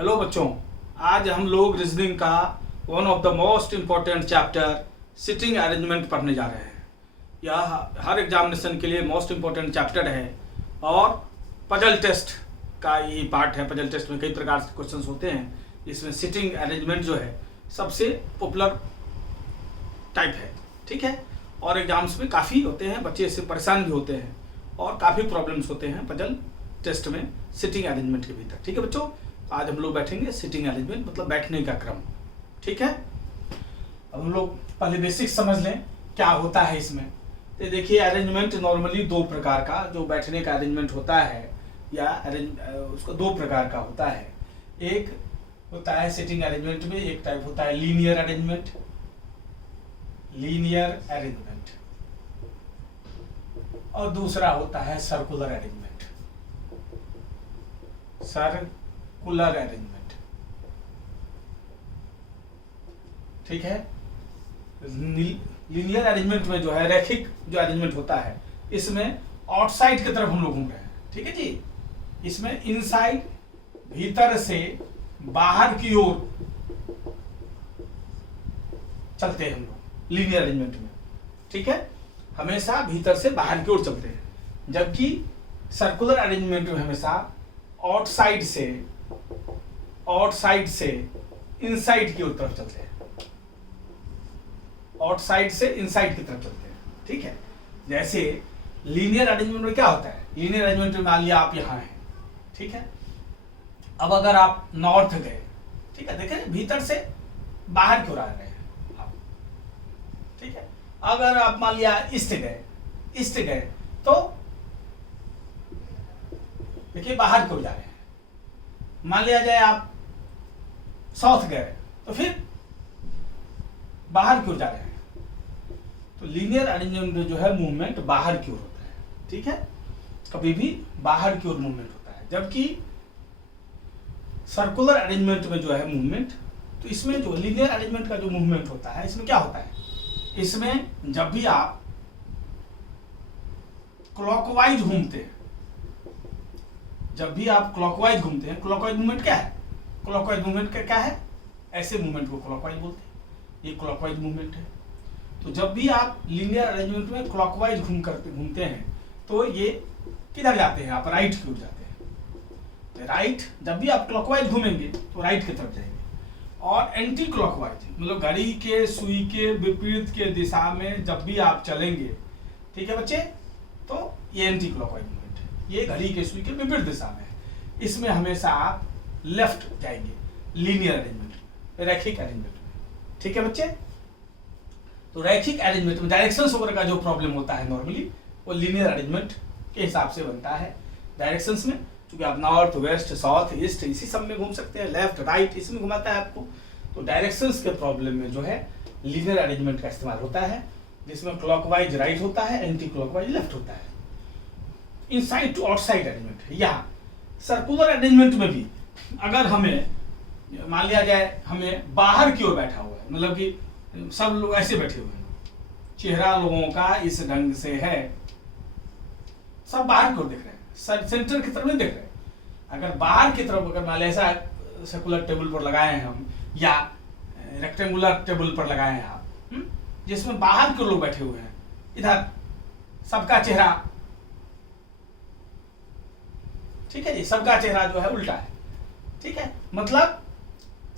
Hello बच्चों, आज हम लोग रीजनिंग का one of the most important chapter sitting arrangement पढ़ने जा रहे हैं। यह हर एग्जामिनेशन के लिए मोस्ट इम्पॉर्टेंट चैप्टर है और पजल टेस्ट का ये पार्ट है। पजल टेस्ट में कई प्रकार के क्वेश्चंस होते हैं, इसमें सिटिंग अरेंजमेंट जो है सबसे पॉपुलर टाइप है। ठीक है, और एग्जाम्स में काफ़ी होते हैं, बच्चे इससे परेशान भी होते हैं और काफ़ी प्रॉब्लम्स होते हैं पजल टेस्ट में सिटिंग अरेंजमेंट के भीतर। ठीक है बच्चों, आज हम लोग बैठेंगे सिटिंग अरेंजमेंट मतलब बैठने का क्रम। ठीक है, अब हम लोग पहले बेसिक्स समझ लें क्या होता है इसमें। तो देखिए, अरेंजमेंट नॉर्मली दो प्रकार का जो बैठने का अरेंजमेंट होता है या उसको दो प्रकार का होता है। एक होता है सिटिंग अरेंजमेंट में एक टाइप होता है लीनियर अरेंजमेंट, और दूसरा होता है सर्कुलर अरेंजमेंट, सर्कुलर अरेंजमेंट। ठीक है, लीनियर अरेंजमेंट में जो है रैखिक जो अरेंजमेंट होता है, इसमें आउटसाइड की तरफ हम लोग घूम रहे हैं। ठीक है जी, इसमें इनसाइड भीतर से बाहर की ओर चलते हैं हम लोग लीनियर अरेंजमेंट में। ठीक है, हमेशा भीतर से बाहर की ओर चलते हैं, जबकि सर्कुलर अरेंजमेंट में हमेशा आउटसाइड से इनसाइड की ओर तरफ चलते हैं, आउटसाइड से इनसाइड की तरफ चलते हैं। ठीक है, जैसे लीनियर अरेंजमेंट में क्या होता है, लीनियर अरेंजमेंट में मान लिया आप यहाँ हैं। ठीक है, अब अगर आप नॉर्थ गए, ठीक है, देखें भीतर से बाहर की ओर आ रहे हैं आप। ठीक है, अगर आप मान लिया ईस्ट गए तो देखिए बाहर की ओर जा रहे हैं। मान लिया जाए आप साउथ गए तो फिर बाहर की ओर जा रहे हैं। तो लीनियर अरेंजमेंट में जो है मूवमेंट बाहर की ओर होता है। ठीक है, कभी भी बाहर की ओर मूवमेंट होता है, जबकि सर्कुलर अरेंजमेंट में जो है मूवमेंट, तो इसमें जो लीनियर अरेंजमेंट का जो मूवमेंट होता है, इसमें क्या होता है, इसमें जब भी आप क्लॉकवाइज घूमते हैं, क्लॉकवाइज मूवमेंट क्या है, क्लॉकवाइज मूवमेंट क्या है, ऐसे मूवमेंट को क्लॉकवाइज बोलते हैं। ये क्लॉकवाइज मूवमेंट है। तो जब भी आप लीनियर अरेंजमेंट में क्लॉकवाइज घूमते हैं तो ये किधर जाते हैं, आप राइट की ओर जाते हैं। तो राइट, जब भी आप क्लॉकवाइज घूमेंगे तो राइट की तरफ जाएंगे, और एंटी क्लॉकवाइज मतलब घड़ी के सुई के विपरीत के दिशा में जब भी आप चलेंगे, ठीक है बच्चे, तो ये एंटी क्लॉकवाइज मूवमेंट है, ये घड़ी के सुई के विपरीत दिशा में है। इसमें हमेशा आप लेफ्ट जाएंगे लीनियर अरेंजमेंट, रैखिक अरेंजमेंट में। ठीक है बच्चे, तो रैखिक अरेंजमेंट में डायरेक्शंस वगैरह का जो प्रॉब्लम होता है नॉर्मली वो लीनियर अरेंजमेंट के हिसाब से बनता है। डायरेक्शंस में क्योंकि आप नॉर्थ वेस्ट साउथ ईस्ट इसी सब में घूम सकते हैं, लेफ्ट राइट इसमें घुमाता है आपको। तो डायरेक्शंस के प्रॉब्लम में जो है लीनियर अरेंजमेंट का इस्तेमाल होता है, जिसमें क्लॉकवाइज राइट होता है, एंटी क्लॉकवाइज लेफ्ट होता है। इनसाइड टू आउटसाइड अरेंजमेंट है। या सर्कुलर अरेंजमेंट में भी अगर हमें मान लिया जाए हमें बाहर की ओर बैठा हुआ है, मतलब कि सब लोग ऐसे बैठे हुए हैं, चेहरा लोगों का इस ढंग से है, सब बाहर की ओर देख रहे हैं, सेंटर की तरफ नहीं देख रहे। अगर बाहर की तरफ अगर मान लिया ऐसा सर्कुलर टेबल पर लगाए हैं हम, या रेक्टेंगुलर टेबल पर लगाए हैं आप, जिसमें बाहर के लोग बैठे हुए हैं, इधर सबका चेहरा, ठीक है जी, सबका चेहरा जो है उल्टा है। ठीक है, मतलब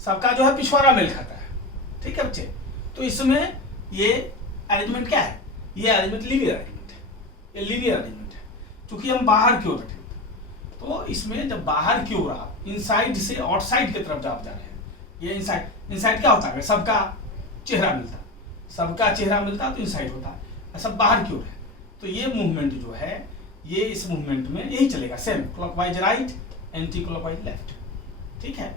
सबका जो है पिछवाड़ा मेल खाता है। ठीक है बच्चे, तो इसमें ये अरेंजमेंट क्या है, ये अरेंजमेंट लीनियर अरेंजमेंट है। ये लीनियर अरेंजमेंट है क्योंकि हम बाहर की ओर बैठे हैं। तो इसमें जब बाहर की ओर आप इनसाइड से आउटसाइड की तरफ आप जा रहे हैं, ये इनसाइड क्या होता है, सबका चेहरा मिलता तो इनसाइड होता है, सब बाहर की ओर है। तो ये मूवमेंट जो है, ये इस मूवमेंट में यही चलेगा, same clockwise right, anti clockwise left. ठीक है,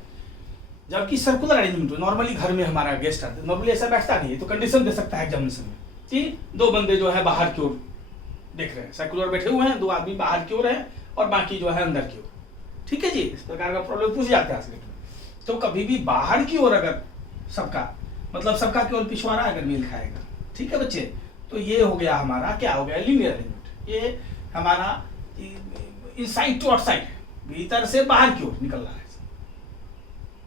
जबकि सर्कुलर अरेंजमेंट में नॉर्मली घर में हमारा गेस्ट आता है, नॉर्मली ऐसा बैठता नहीं है, तो कंडीशन दे सकता है एग्जामिनेशन में कि दो बंदे जो है बाहर की ओर देख रहे हैं, सर्कुलर बैठे हुए हैं, दो आदमी बाहर की ओर है और बाकी जो है अंदर की ओर। ठीक है जी, इस प्रकार का प्रॉब्लम पूछ जाते हैं आस्लेट में। तो कभी भी बाहर की ओर अगर सबका मतलब सबका केवल पिछवाड़ा अगर मेल खाएगा, ठीक है बच्चे, तो ये हो गया हमारा, क्या हो गया, लीनियर अरेंजमेंट। ये हमारा इनसाइड टू आउटसाइड है, भीतर से बाहर की ओर निकल रहा है।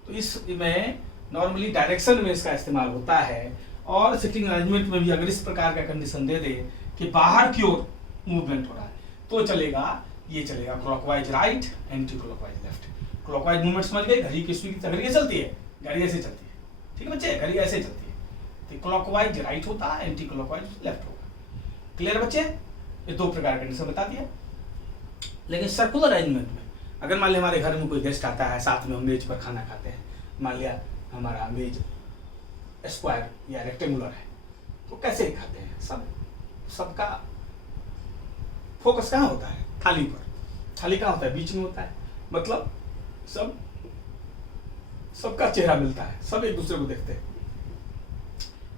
तो इसमें नॉर्मली डायरेक्शन में इसका इस्तेमाल होता है, और सिटिंग अरेंजमेंट में भी अगर इस प्रकार का कंडीशन दे दे कि बाहर की ओर मूवमेंट हो रहा है तो चलेगा, ये चलेगा clockwise right, anti clockwise left. Clockwise movement समझ गए, घड़ी की सुई घड़ी कैसे चलती है, घड़ी ऐसे चलती है, ठीक है बच्चे, घड़ी ऐसे चलती है, तो क्लॉकवाइज राइट होता है, एंटी क्लॉकवाइज लेफ्ट होगा। क्लियर बच्चे, ये दो प्रकार का कंडीशन बता दिया। लेकिन सर्कुलर अरेंजमेंट में अगर मान लिया हमारे घर में कोई गेस्ट आता है, साथ में हम मेज पर खाना खाते हैं, मान लिया हमारा मेज स्क्वायर या रेक्टेंगुलर है, तो कैसे खाते हैं, सबका फोकस कहाँ होता है, थाली पर। थाली कहाँ होता है, बीच में होता है, मतलब सबका चेहरा मिलता है, सब एक दूसरे को देखते हैं,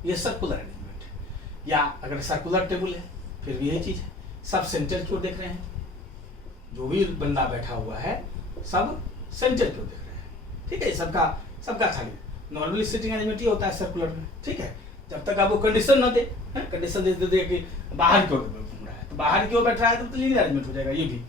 ये सर्कुलर अरेंजमेंट है। या अगर सर्कुलर टेबल है फिर भी यही चीज है, सब सेंटर की ओर देख रहे हैं, जो भी बंदा बैठा हुआ है सब सेंटर की ओर देख रहे हैं, ठीक है, सबका थाली। नॉर्मली सिटिंग अरेंजमेंट ये होता है सर्कुलर में, ठीक है, जब तक आप वो कंडीशन न दे, कंडीशन दे कि बाहर की ओर घूम रहा है, तो बाहर की ओर बैठ रहा है तो लीनियर अरेंजमेंट हो जाएगा ये भी,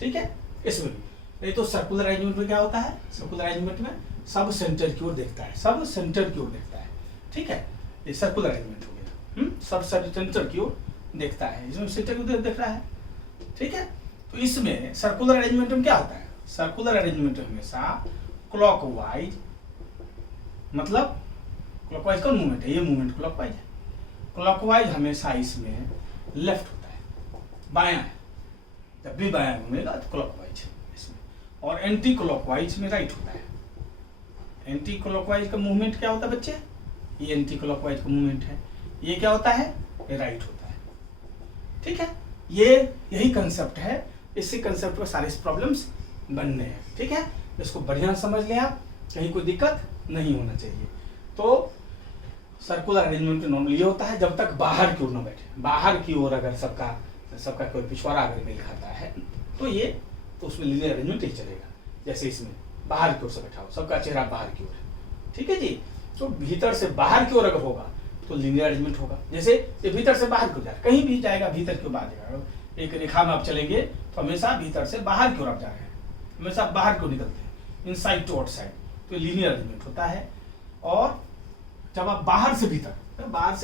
ठीक है, इसमें भी। नहीं तो सर्कुलर अरेंजमेंट में क्या होता है, सर्कुलर अरेंजमेंट में सब सेंटर की ओर देखता है, सब सेंटर की ओर देखता है, ठीक है, ये सर्कुलर अरेंजमेंट हो गया। सब सेंटर की ओर देखता है, इसमें सेंटर की ओर देख रहा है, ठीक है। तो इसमें सर्कुलर अरेंजमेंट में क्या होता है, सर्कुलर अरेंजमेंट हमेशा क्लॉकवाइज, मतलब क्लॉकवाइज कौन मूवमेंट है, ये मूवमेंट क्लॉकवाइज है, क्लॉकवाइज हमेशा इसमें लेफ्ट होता है, बायां है, जब भी बायां घूमेगा तो क्लॉकवाइज है इसमें, और एंटी क्लॉकवाइज में राइट होता है। एंटी क्लॉकवाइज का मूवमेंट क्या होता है बच्चे, ये एंटी क्लॉकवाइज का मूवमेंट है, ये क्या होता है, ये राइट होता है, ठीक है। ये यही कंसेप्ट है, इसी कंसेप्ट पर सारे प्रॉब्लम्स बनने हैं, ठीक है। इसको बढ़िया समझ लें आप, कहीं कोई दिक्कत नहीं होना चाहिए। तो सर्कुलर अरेंजमेंट नॉर्मली ये होता है जब तक बाहर की ओर न बैठे, बाहर की ओर अगर सबका कोई पिछवाड़ा अगर मेल खाता है तो उसमें लीनियर अरेंजमेंट ही चलेगा। जैसे इसमें बाहर की ओर से बैठा हो, सबका चेहरा बाहर की ओर है, ठीक है जी। तो भीतर से बाहर की ओर अगर होगा तो लीनियर अरेंजमेंट होगा। जैसे ये भीतर से बाहर की ओर जाएगा, कहीं भी जाएगा भीतर की ओर बाहर जाएगा, एक रेखा में आप चलेंगे तो हमेशा भीतर से बाहर की ओर आप जा रहे हैं, हमेशा बाहर की ओर निकलते हैं, इनसाइड टू आउटसाइड, तो लीनियर अरेंजमेंट होता है। और जब आप बाहर से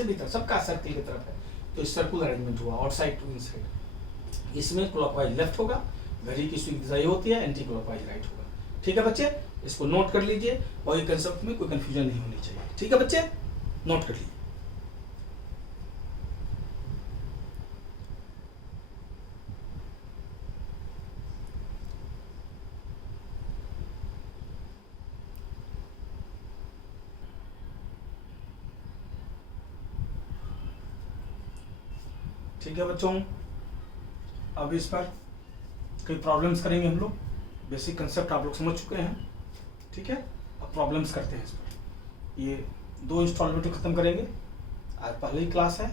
भीतर सबका सर्किल की तरफ है तो सर्कुलर अरेंजमेंट हुआ, आउटसाइड टू इनसाइड, इसमें क्लॉकवाइज लेफ्ट होगा, घड़ी की सुई दिशा ये होती है, एंटी क्लॉकवाइज राइट होगा, ठीक है बच्चे। इसको नोट कर लीजिए और ये कंसेप्ट में कोई कंफ्यूजन नहीं होनी चाहिए, ठीक है बच्चे, नोट कर लीजिए। ठीक है बच्चों, अब इस पर कई प्रॉब्लम्स करेंगे हम लोग, बेसिक कंसेप्ट आप लोग समझ चुके हैं, ठीक है। अब प्रॉब्लम्स करते हैं इस पर, ये 2 इंस्टॉलमेंट खत्म करेंगे, आज पहले ही क्लास है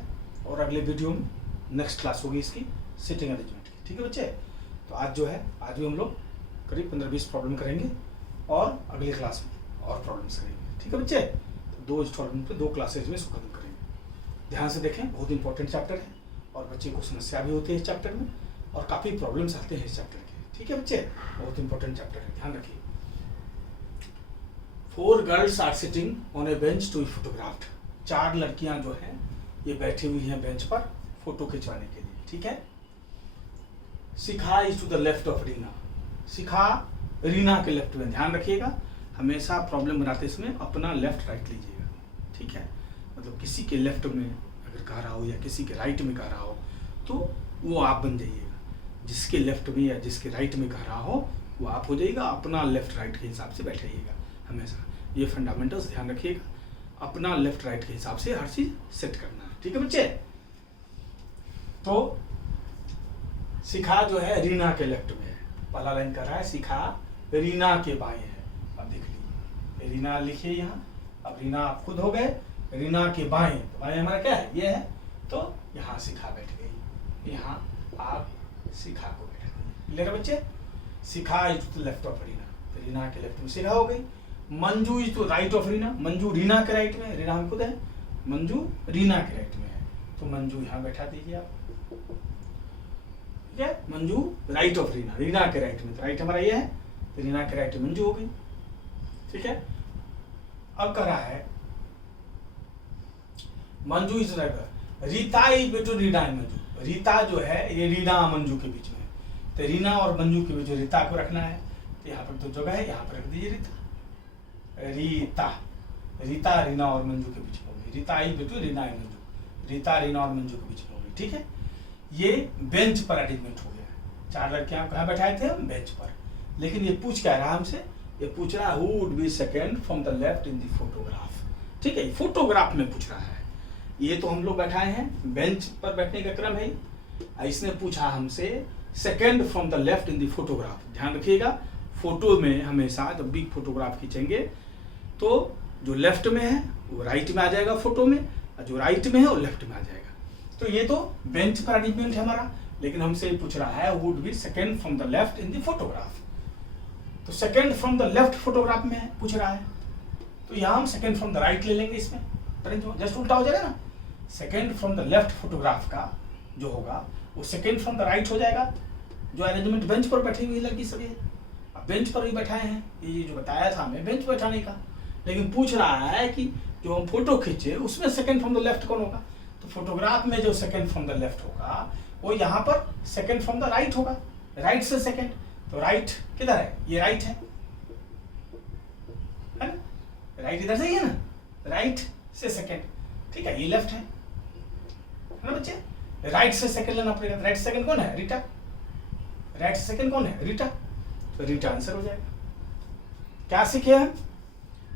और अगले वीडियो में नेक्स्ट क्लास होगी इसकी सिटिंग अरेंजमेंट की, ठीक है बच्चे। तो आज जो है, आज भी हम लोग करीब 15-20 प्रॉब्लम करेंगे और अगली क्लास में और प्रॉब्लम्स करेंगे, ठीक है बच्चे। तो 2 इंस्टॉलमेंट पे 2 क्लासेज में इसको खत्म करेंगे। ध्यान से देखें, बहुत इंपॉर्टेंट चैप्टर है और बच्चे को समस्या भी होती है इस चैप्टर में और काफ़ी प्रॉब्लम्स आते हैं इस चैप्टर के, ठीक है बच्चे, बहुत इंपॉर्टेंट चैप्टर है, ध्यान रखिए। 4 girls are sitting on a bench to be photographed, 4 लड़कियां जो हैं ये बैठी हुई हैं बेंच पर फोटो खिंचवाने के लिए, ठीक है। Shikha is to the left of Reena, Shikha Reena के लेफ्ट में, ध्यान रखिएगा हमेशा प्रॉब्लम बनाते इसमें अपना लेफ्ट राइट लीजिएगा, ठीक है। मतलब किसी के लेफ्ट में अगर कह रहा हो या किसी के राइट में कह रहा हो तो वो आप बन जाइएगा, जिसके लेफ्ट में या जिसके राइट में कह रहा हो वो आप हो जाइएगा, अपना लेफ्ट राइट के हिसाब से बैठाइएगा हमेशा, ये फंडामेंटल्स ध्यान रखिएगा, अपना लेफ्ट राइट के हिसाब से हर चीज सेट करना है, ठीक है बच्चे। तो शिखा जो है रीना के लेफ्ट में है, पहला लाइन कर रहा है शिखा रीना के बाएं है, अब देख लीजिए रीना लिखिए यहाँ, अब रीना आप खुद हो गए, रीना के बाएं, तो बाएं हमारा क्या है, ये है, तो यहाँ शिखा बैठ गई, यहाँ आप शिखा को बैठा गई, क्लियर है बच्चे। Shikha is to left of Reena, तो रीना के लेफ्ट में शिखा हो गई। Manju is to right of Reena, Manju Reena के राइट में, रीना हम खुद है, मंजू रीना के राइट में है, तो मंजू यहाँ बैठा दीजिए आप, ठीक है। मंजू राइट ऑफ रीना, रीना के राइट में, तो राइट हमारा ये है, तो रीना के राइट में मंजू हो गई, ठीक है। अब कह रहा है Manju is Rita is between Reena and Manju. Rita जो है ये रीना मंजू के बीच में है, तो रीना और मंजू के बीच रीता को रखना है, तो यहाँ पर तो जगह है, यहाँ पर रख दीजिए रीता। रीता रीता रीना और मंजू के बीच में होगी, Rita is between Reena and Manju, Rita Reena और मंजू के बीच में होगी। ठीक है, ये बेंच पर अरेंजमेंट हो गया। 4 लड़कियां कहाँ बैठाए थे हम? बेंच पर। लेकिन ये पूछ क्या रहा हमसे? ये पूछ रहा who would be second from the left in the photograph. ठीक है, फोटोग्राफ में पूछ रहा है। ये तो हम लोग बैठाए हैं, बेंच पर बैठने का क्रम है। इसने पूछा हमसे second from the left in the photograph. ध्यान रखिएगा, फोटो में हमेशा जब भी फोटोग्राफ खींचेंगे तो जो लेफ्ट में है वो राइट में आ जाएगा फोटो में, और जो राइट में है वो लेफ्ट में आ जाएगा। तो ये तो बेंच पर अरेंजमेंट है हमारा, लेकिन हमसे पूछ रहा है would be second from the left in the photograph. तो second from the left photograph में पूछ रहा है, तो यहाँ हम सेकंड फ्रॉम द राइट ले लेंगे। इसमें जस्ट उल्टा हो जाएगा ना, second from the left photograph का जो होगा वो सेकंड फ्रॉम द राइट हो जाएगा। जो अरेंजमेंट बेंच पर बैठी हुई लड़की सभी अब बेंच पर भी बैठाए हैं, ये जो बताया था हमें बेंच बैठाने का, लेकिन पूछ रहा है कि जो हम फोटो खींचे उसमें सेकंड फ्रॉम द लेफ्ट कौन होगा? तो फोटोग्राफ में जो सेकंड फ्रॉम द लेफ्ट होगा वो यहाँ पर सेकंड फ्रॉम द राइट होगा, राइट से सेकंड। तो राइट किधर है? ये राइट है ना? राइट इधर से ही है ना, राइट से सेकंड। ठीक है, ये लेफ्ट है ना बच्चे? राइट से सेकंड लेना पड़ेगा। राइट से सेकंड कौन है? रीटा। राइट से सेकंड कौन है? रीटा। तो रीटा आंसर हो जाएगा। क्या सीखे हम?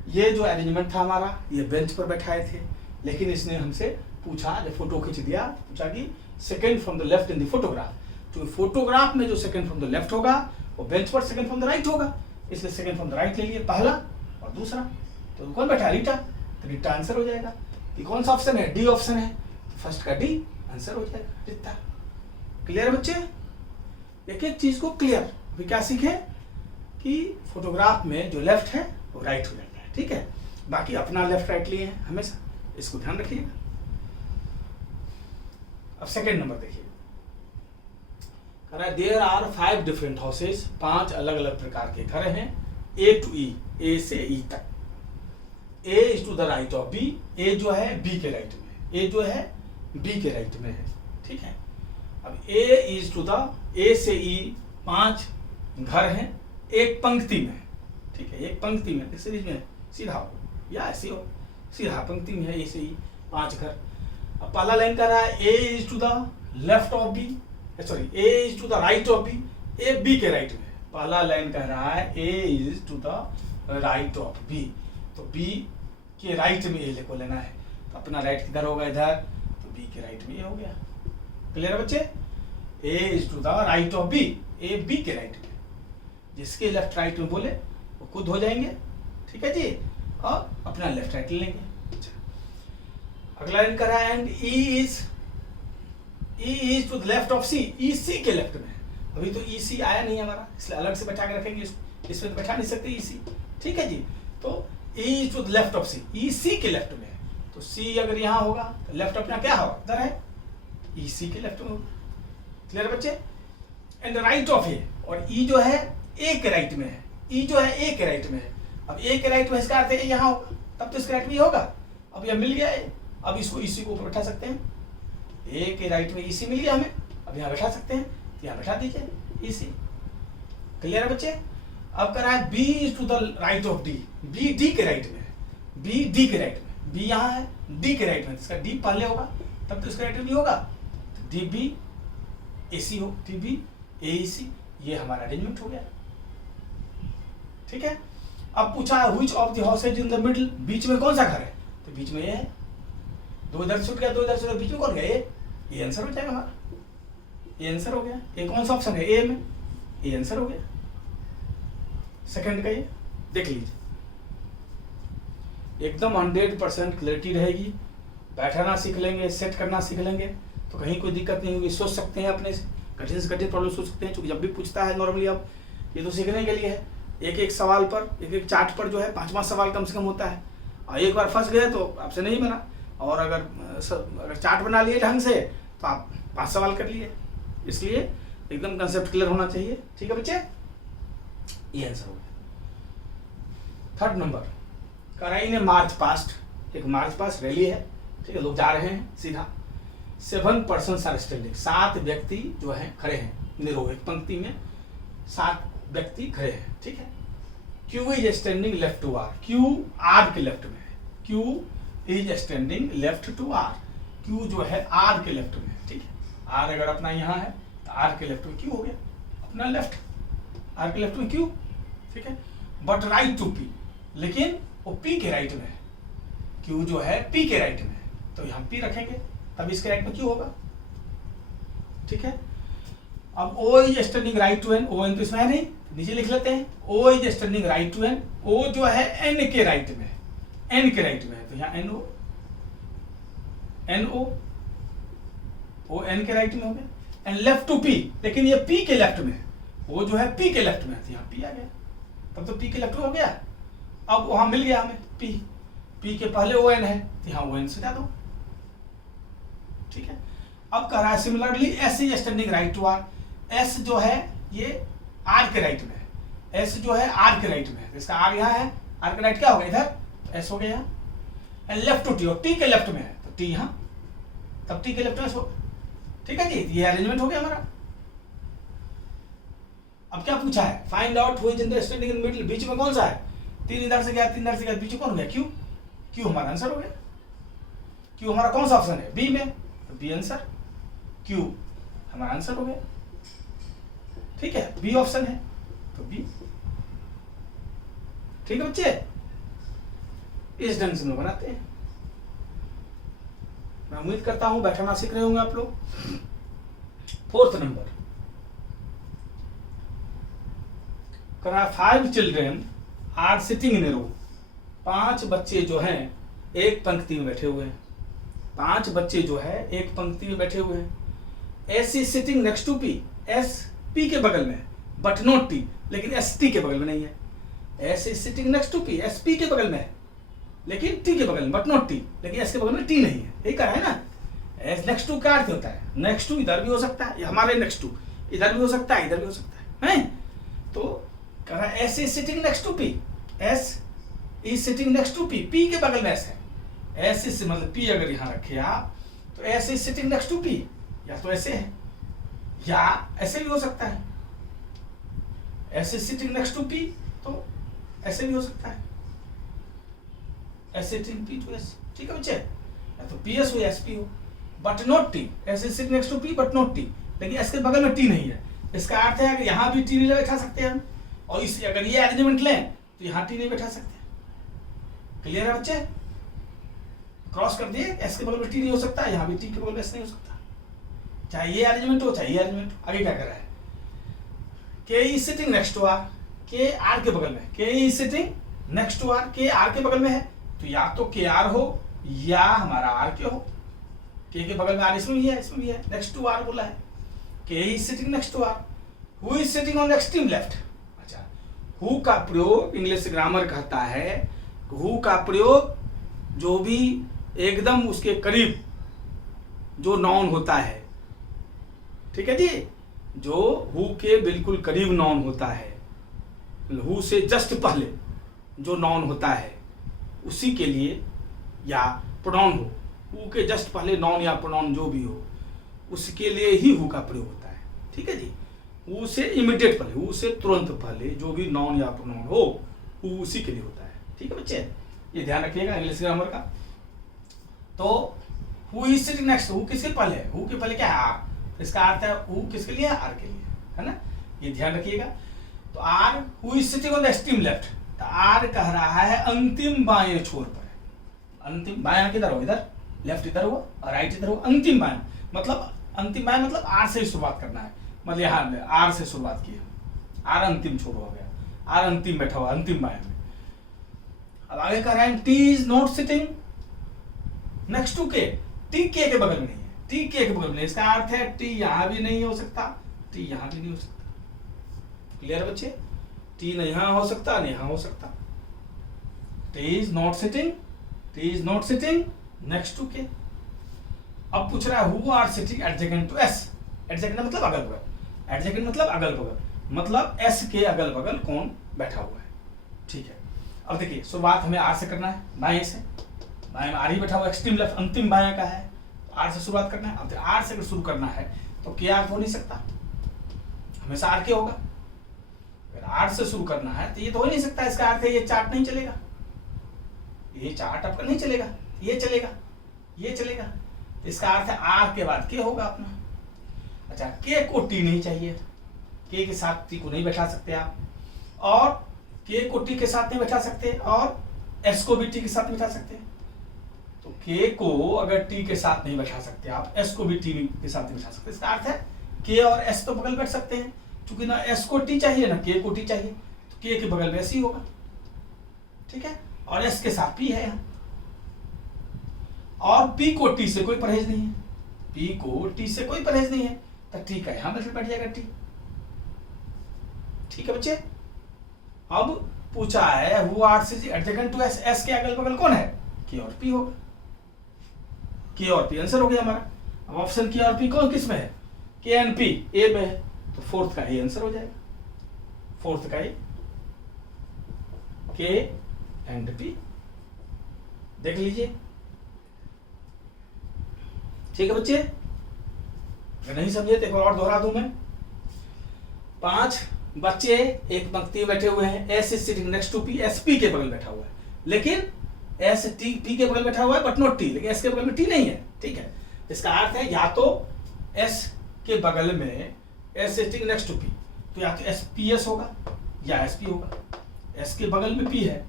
ये जो अरेंजमेंट था हमारा, ये बेंच पर बैठाए थे, लेकिन इसने हमसे पूछा, जब फोटो खींच दिया, पूछा कि second from the left in the photograph. तो फोटोग्राफ में जो सेकंड फ्रॉम द लेफ्ट होगा वो बेंच पर सेकंड फ्रॉम द राइट होगा, इसलिए सेकंड फ्रॉम द राइट ले लिए, पहला और दूसरा। तो कौन बैठा? रीटा। तो रीटा आंसर हो जाएगा। ये कौन सा ऑप्शन है? डी ऑप्शन है, तो फर्स्ट का डी आंसर हो जाएगा, रीता। क्लियर बच्चे? एक एक चीज को क्लियर। अभी क्या सीखे कि फोटोग्राफ में जो लेफ्ट है वो राइट हो जाता है। ठीक है, बाकी अपना लेफ्ट राइट लिए हैं हमेशा, इसको ध्यान रखिएगा। अब सेकंड नंबर देखिए, देयर आर 5 डिफरेंट हाउसेस। 5 अलग अलग प्रकार के घर हैं, ए टू ई, ए से ई तक। A is to the right of B. A जो है बी के राइट में, ए जो है बी के राइट में है। ठीक है, अब ए इज टू द, ए से ई 5 घर हैं एक पंक्ति में। ठीक है, एक पंक्ति में, एक सीरीज में, सीधा हो या ऐसी हो, सीधा पंक्ति में है ए से ई 5 घर। अब पहला लाइन कर रहा है A is to the left of B, sorry A is to the right of B, A B के राइट में। पहला लाइन कह रहा है A is to the right of B, तो बी के राइट में ए को लेना है। तो अपना राइट किधर होगा? इधर। तो बी के राइट में ये हो गया। क्लियर है बच्चे? A is to the right of B, A B के राइट में। जिसके लेफ्ट राइट में बोले वो खुद हो जाएंगे। ठीक है जी, और अपना लेफ्ट राइट ले लेंगे। अगला लाइन कर रहा है and E is to the left of C, E C के लेफ्ट में। अभी तो ई सी आया नहीं हमारा, इसलिए अलग से बैठा के रखेंगे इसको, इसमें तो बैठा नहीं सकते ई सी। ठीक है जी, तो E is to the left of C, E C के लेफ्ट में है। तो सी अगर यहाँ होगा तो लेफ्ट अपना क्या होगा? इधर है, ई सी के लेफ्ट में होगा। क्लियर बच्चे? एंड राइट ऑफ ए, और ई जो है ए के राइट में है, ई जो है ए के राइट में है। अब ए के राइट में इसका अर्थ है यहाँ होगा, तब तो इसके राइट में ही होगा। अब यह मिल गया है, अब इसको इसी को ऊपर बैठा सकते हैं। ए के राइट में इसी मिल गया हमें, अब यहाँ बैठा सकते हैं, यहाँ बैठा दीजिए इसी। क्लियर है बच्चे? अब कर रहा है B is to the right of D, B D के राइट में है, बी डी के राइट में, बी यहाँ है डी के राइट में, इसका डी पहले होगा तब तो इसका राइट में भी होगा। तो डी बी ए सी हो, डी बी ए सी, ये हमारा अरेंजमेंट हो गया। ठीक है, अब पूछा है which of the houses in the middle, बीच में कौन सा घर है? तो बीच में ये है, 2 इधर छूट गया, 2 इधर छूट गया, बीच में कौन गया? ये आंसर हो जाएगा हमारा, ये आंसर हो गया। ये कौन सा ऑप्शन है? ए में, ये आंसर हो गया सेकंड का। ये देख लीजिए, एकदम 100% क्लैरिटी रहेगी। बैठाना सीख लेंगे, सेट करना सीख लेंगे तो कहीं कोई दिक्कत नहीं होगी। सोच सकते हैं अपने कठिन से कठिन प्रॉब्लम सोच सकते हैं, क्योंकि जब भी पूछता है नॉर्मली, अब ये तो सीखने के लिए है। एक एक सवाल पर, एक एक चार्ट पर जो है 5-5 सवाल कम से कम होता है, और एक बार फंस गए तो आपसे नहीं बना। और अगर चार्ट बना लिए ढंग से तो आप 5 सवाल कर लिए। इसलिए एकदम कंसेप्ट क्लियर होना चाहिए। ठीक है बच्चे, ये आंसर हो गया। थर्ड नंबर कह रहा है इन मार्च पास्ट, एक मार्च पास्ट रैली है, ठीक है, लोग जा रहे हैं सीधा। 7 पर्सन आर स्टैंडिंग, 7 व्यक्ति जो हैं खड़े हैं, निरो एक पंक्ति में 7 व्यक्ति खड़े हैं, ठीक है। Q is standing left to R, Q R के लेफ्ट में है, Q is standing left to R, Q जो है आर के लेफ्ट में है, ठीक है। आर अगर अपना यहाँ है तो आर के लेफ्ट में क्यू हो गया, अपना लेफ्ट, आर के लेफ्ट में क्यू, ठीक है। बट राइट टू पी, लेकिन वो पी के राइट में है, क्यू जो है पी के राइट में है, तो यहाँ पी रखेंगे तब इसके राइट में क्यू होगा, ठीक है। अब O is standing right to N, O N तो इसमें है नहीं, नीचे लिख लेते हैं, O is standing right to N, O जो है एन के राइट में है, एन के राइट में है, तो यहाँ N O, N O, O N के राइट में हो गया, एंड लेफ्ट टू पी, लेकिन ये पी के लेफ्ट में है, वो जो है पी के लेफ्ट में है, तो यहाँ पी आ गया, तब तो पी के लेफ्ट में हो गया। अब वहां मिल गया हमें पी, पी के पहले ओ एन है, तो यहाँ ओ एन से दो, ठीक है। अब कह रहा है similarly S is standing right to R, S जो है ये आर के राइट में है, एस जो है आर के राइट में है, इसका आर यहाँ है, आर के राइट क्या हो गया इधर, तो एस हो गया यहाँ, एंड लेफ्ट टू टी, और टी के लेफ्ट में है तो टी यहाँ, तब टी के लेफ्ट में हो, ठीक है जी, ये अरेंजमेंट हो गया हमारा। अब क्या पूछा है, find out who is in the standing in middle, बीच में कौन सा है, 3 इधर से गया 3 इधर से गया, बीच में कौन हो गया, क्यू, क्यू हमारा आंसर हो गया। क्यू हमारा कौन सा ऑप्शन है, बी में, तो बी आंसर, क्यू हमारा आंसर हो गया, ठीक है, बी ऑप्शन है तो बी, ठीक है बच्चे, इस ढंग से हम बनाते हैं। मैं उम्मीद करता हूं बैठाना सीख रहे होंगे आप लोग। 4th number, 5 children are sitting in a row, 5 बच्चे जो हैं एक पंक्ति में बैठे हुए हैं, 5 बच्चे जो है एक पंक्ति में बैठे हुए हैं। S is sitting next to P, S P के बगल में है बट नॉट टी, लेकिन एस टी के बगल में नहीं है। S is sitting next to P, S P के बगल में है लेकिन टी के बगल में, बट नॉट टी, लेकिन एस के बगल में टी नहीं है, यही कहा है ना। एस नेक्स्ट टू का अर्थ होता है, नेक्स्ट टू इधर भी हो सकता है, हमारे नेक्स्ट टू इधर भी हो सकता है, इधर भी हो सकता है? तो कह रहा है S is sitting next to P, S is sitting next to P, P के बगल में एस है, एस इज मतलब पी अगर यहाँ रखे आप तो S is sitting next to P, या तो ऐसे है या ऐसे भी हो सकता है, S is sitting next to P तो ऐसे भी हो सकता है, S sitting P to S, ठीक है बच्चे, या तो पी एस हो या एस पी हो, but not T, S is sitting next to P but not T, लेकिन एस के बगल में टी नहीं है, इसका अर्थ है कि यहाँ भी टी नहीं बैठा सकते हम, और इस अगर ये अरेंजमेंट लें तो यहाँ टी नहीं बैठा सकते। क्लियर है बच्चे, क्रॉस कर दिए, एस के बगल में टी नहीं हो सकता, यहाँ भी टी के बगल में एस नहीं हो सकता, चाहे ये अरेंजमेंट हो चाहे ये अरेंजमेंट हो। आगे क्या कर रहा है, K is sitting next to R, K R के बगल में, K is sitting next to R, K R के बगल में है तो या तो के आर हो या हमारा आर के हो, के बगल में आर इसमें भी है, इसमें भी है, नेक्स्ट टू आर बोला है, K is sitting next to R, who is sitting on extreme left. अच्छा, हु का प्रयोग इंग्लिश ग्रामर कहता है, हु का प्रयोग जो भी एकदम उसके करीब जो नाउन होता है, ठीक है जी, जो हु के बिल्कुल करीब नाउन होता है, हु से जस्ट पहले जो नाउन होता है उसी के लिए, या प्रोनाउन हो, हु के जस्ट पहले नाउन या प्रोनाउन जो भी हो उसके लिए ही हु का प्रयोग होता है, ठीक है जी। हु से इमीडिएट पहले, हु से तुरंत पहले जो भी नाउन या प्रोनाउन हो हु उसी के लिए होता है, ठीक है बच्चे, ये ध्यान रखिएगा इंग्लिश ग्रामर का। तो who is sitting next, who किसके पहले है, हु के पहले क्या है आर, इसका अर्थ है हु किसके लिए है, आर के लिए, है ना, ये ध्यान रखिएगा। तो R who is sitting on the extreme left, तो आर कह रहा है अंतिम बाएं छोर पर, अंतिम बायां किधर हो, इधर, लेफ्ट इधर हुआ और राइट इधर हुआ, अंतिम बायां मतलब, अंतिम बायां मतलब आर से ही शुरुआत करना है, मतलब यहाँ आर से शुरुआत की, आर अंतिम छोर हो गया, आर अंतिम बैठा हुआ अंतिम बायां में। अब आगे कह रहा है T is not sitting next to K, T के बगल में नहीं है, टी के बगल में, इसका अर्थ है टी यहां भी नहीं हो सकता, टी यहां भी नहीं हो सकता। क्लियर बच्चे, टी न यहां हो सकता न यहां हो सकता, T is not sitting, T is not sitting next to K. अब पूछ रहा है who are sitting adjacent to S, adjacent मतलब अगल बगल, एडजेसेंट मतलब अगल बगल, मतलब एस के अगल बगल कौन बैठा हुआ है, ठीक है। अब देखिए शुरुआत हमें आर से करना है, बाएं से, बाएं में आर ही बैठा हुआ, एक्सट्रीम लेफ्ट अंतिम बाएं का है, आर से शुरुआत करना है। अब आर से अगर शुरू करना है तो के आर हो नहीं सकता, हमेशा आर के होगा। अगर आर से शुरू करना है तो ये तो हो नहीं सकता, इसका अर्थ है ये चार्ट नहीं चलेगा, ये चार्ट आपका नहीं चलेगा, ये चलेगा, ये चलेगा। तो इसका अर्थ है आर के बाद के होगा अपना। अच्छा, के को टी नहीं चाहिए, के के साथ टी को नहीं बैठा सकते आप, और के को टी के साथ नहीं बैठा सकते, और एस को भी टी के साथ नहीं बैठा सकते। तो के को अगर टी के साथ नहीं बैठा सकते आप, एस को भी टी के साथ नहीं बैठा सकते। इसका अर्थ है के और एस तो बगल बैठ सकते हैं, क्योंकि ना एस को टी चाहिए ना के को टी चाहिए, तो के के बगल में एस ही होगा, ठीक है। और एस के साथ पी है यहाँ, और पी को टी से कोई परहेज नहीं है, पी को टी से कोई परहेज नहीं है, तो टी का यहां में बैठ जाएगा टी, ठीक है बच्चे। अब पूछा है वो आर से एडजेसेंट टू एस, एस के अगल बगल कौन है, के और पी होगा, के और पी आंसर हो गया हमारा। अब ऑप्शन के और पी कौन किस में है, के एंड पी ए में है, तो फोर्थ का ए आंसर हो जाएगा, फोर्थ का ए के एंड पी, देख लीजिए, ठीक है बच्चे। अगर नहीं समझे तो एक और दोहरा दूं मैं। 5 बच्चे एक पंक्ति में बैठे हुए हैं, S is sitting next to P, S P के बगल बैठा हुआ है, लेकिन एस टी पी के बगल बैठा हुआ है बट नॉट टी, लेकिन एस के बगल में टी नहीं है, ठीक है। इसका अर्थ है या तो एस के बगल में S sitting next to P, तो या तो एस पी एस होगा या एस पी होगा। एस के बगल में पी है,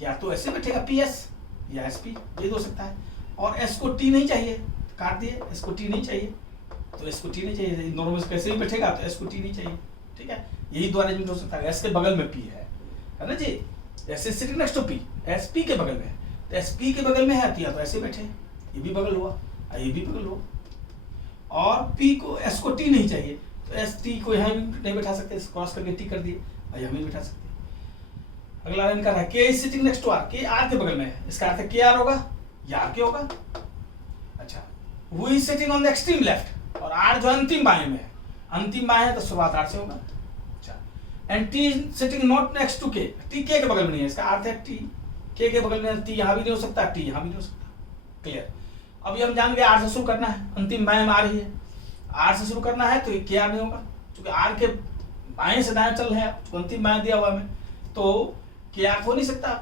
या तो ऐसे बैठेगा पी एस या एस पी, ये हो सकता है। और एस को टी नहीं चाहिए, काट दिए, एस को टी नहीं चाहिए, तो एस को टी नहीं चाहिए, नॉर्मल कैसे भी बैठेगा तो एस को टी नहीं चाहिए, ठीक है। यही दो अरेंजमेंट हो सकता है। एस के बगल में पी है ना जी, S is sitting next to P, S P के बगल में है, तो एस पी के बगल में है या तो ऐसे बैठे, ये भी बगल हुआ, ये भी बगल हुआ। और पी को एस को टी नहीं चाहिए, तो एस टी को यहाँ भी नहीं बैठा सकते, क्रॉस करके टी कर दिए, और यहाँ भी बैठा सकते। अगला लाइन का है K is sitting next to R, K R के बगल में है, इसका अर्थ है के आर होगा या आर के होगा। अच्छा, वो is sitting on the extreme left, और आर जो अंतिम बाएं में है, अंतिम बाएं है तो शुरुआत आर से होगा। अच्छा, and T is sitting not next to K, T के बगल में नहीं है, इसका अर्थ है टी के बगल में, टी यहाँ भी नहीं हो सकता, टी यहाँ भी नहीं हो सकता, क्लियर। अभी हम जान गए आर से शुरू करना है, अंतिम बाएं में आ रही है, आर से शुरू करना है तो ये के आर नहीं होगा, क्योंकि आर के बाएं से दाएं चल रहे हैं, अंतिम बाएं दिया हुआ में, तो के आर हो नहीं सकता,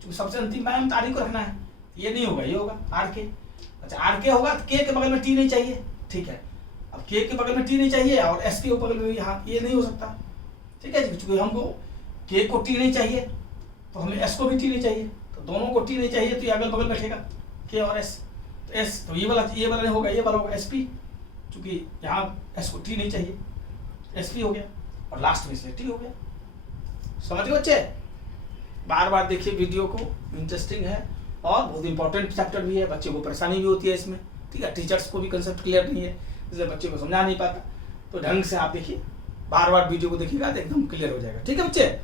क्योंकि सबसे अंतिम बाएं में तारीख को रखना है, ये नहीं होगा, ये होगा आर के। अच्छा, आर के होगा तो के बगल में टी नहीं चाहिए, ठीक है। अब के बगल में टी नहीं चाहिए और एस के बगल में यहाँ ये नहीं हो सकता, ठीक है जी, क्योंकि हमको के को टी नहीं चाहिए तो हमें एस को भी टी नहीं चाहिए, तो दोनों को टी नहीं चाहिए, तो ये अगल बगल बैठेगा के और एस, तो एस तो ये वाला नहीं होगा, ये वाला होगा एस पी, क्योंकि यहाँ एस को टी नहीं चाहिए, एस पी हो गया, और लास्ट में इसलिए टी हो गया। समझ गए बच्चे, बार बार देखिए वीडियो को, इंटरेस्टिंग है और बहुत इंपॉर्टेंट चैप्टर भी है, बच्चे को परेशानी भी होती है इसमें, ठीक है। टीचर्स को भी कंसेप्ट क्लियर नहीं है, इसलिए बच्चे को समझा नहीं पाता, तो ढंग से आप देखिए, बार बार वीडियो को देखिएगा तो एकदम क्लियर हो जाएगा, ठीक है बच्चे।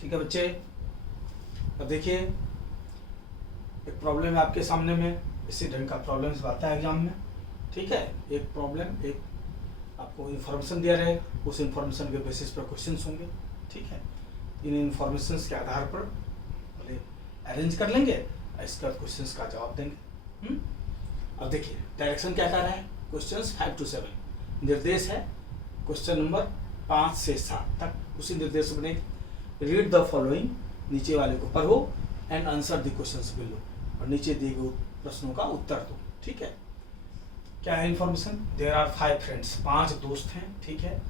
ठीक है बच्चे, अब देखिए एक प्रॉब्लम है आपके सामने में, इसी ढंग का प्रॉब्लम आता है एग्जाम में, ठीक है। एक प्रॉब्लम, एक आपको इन्फॉर्मेशन दिया रहे, उस इन्फॉर्मेशन के बेसिस पर क्वेश्चंस होंगे, ठीक है। इन इन्फॉर्मेशंस के आधार पर पहले अरेंज कर लेंगे, इसके बाद क्वेश्चंस का जवाब देंगे। अब देखिए डायरेक्शन क्या कर रहा है, क्वेश्चंस 5 to 7 निर्देश है, क्वेश्चन नंबर 5 से 7 तक उसी निर्देश बने। रीड द फॉलोइंग, नीचे वाले को पढ़ो, and answer the questions below, और नीचे दिए गए प्रश्नों का उत्तर दो, ठीक है। क्या है इन्फॉर्मेशन, देयर आर 5 फ्रेंड्स, 5 दोस्त हैं, ठीक है।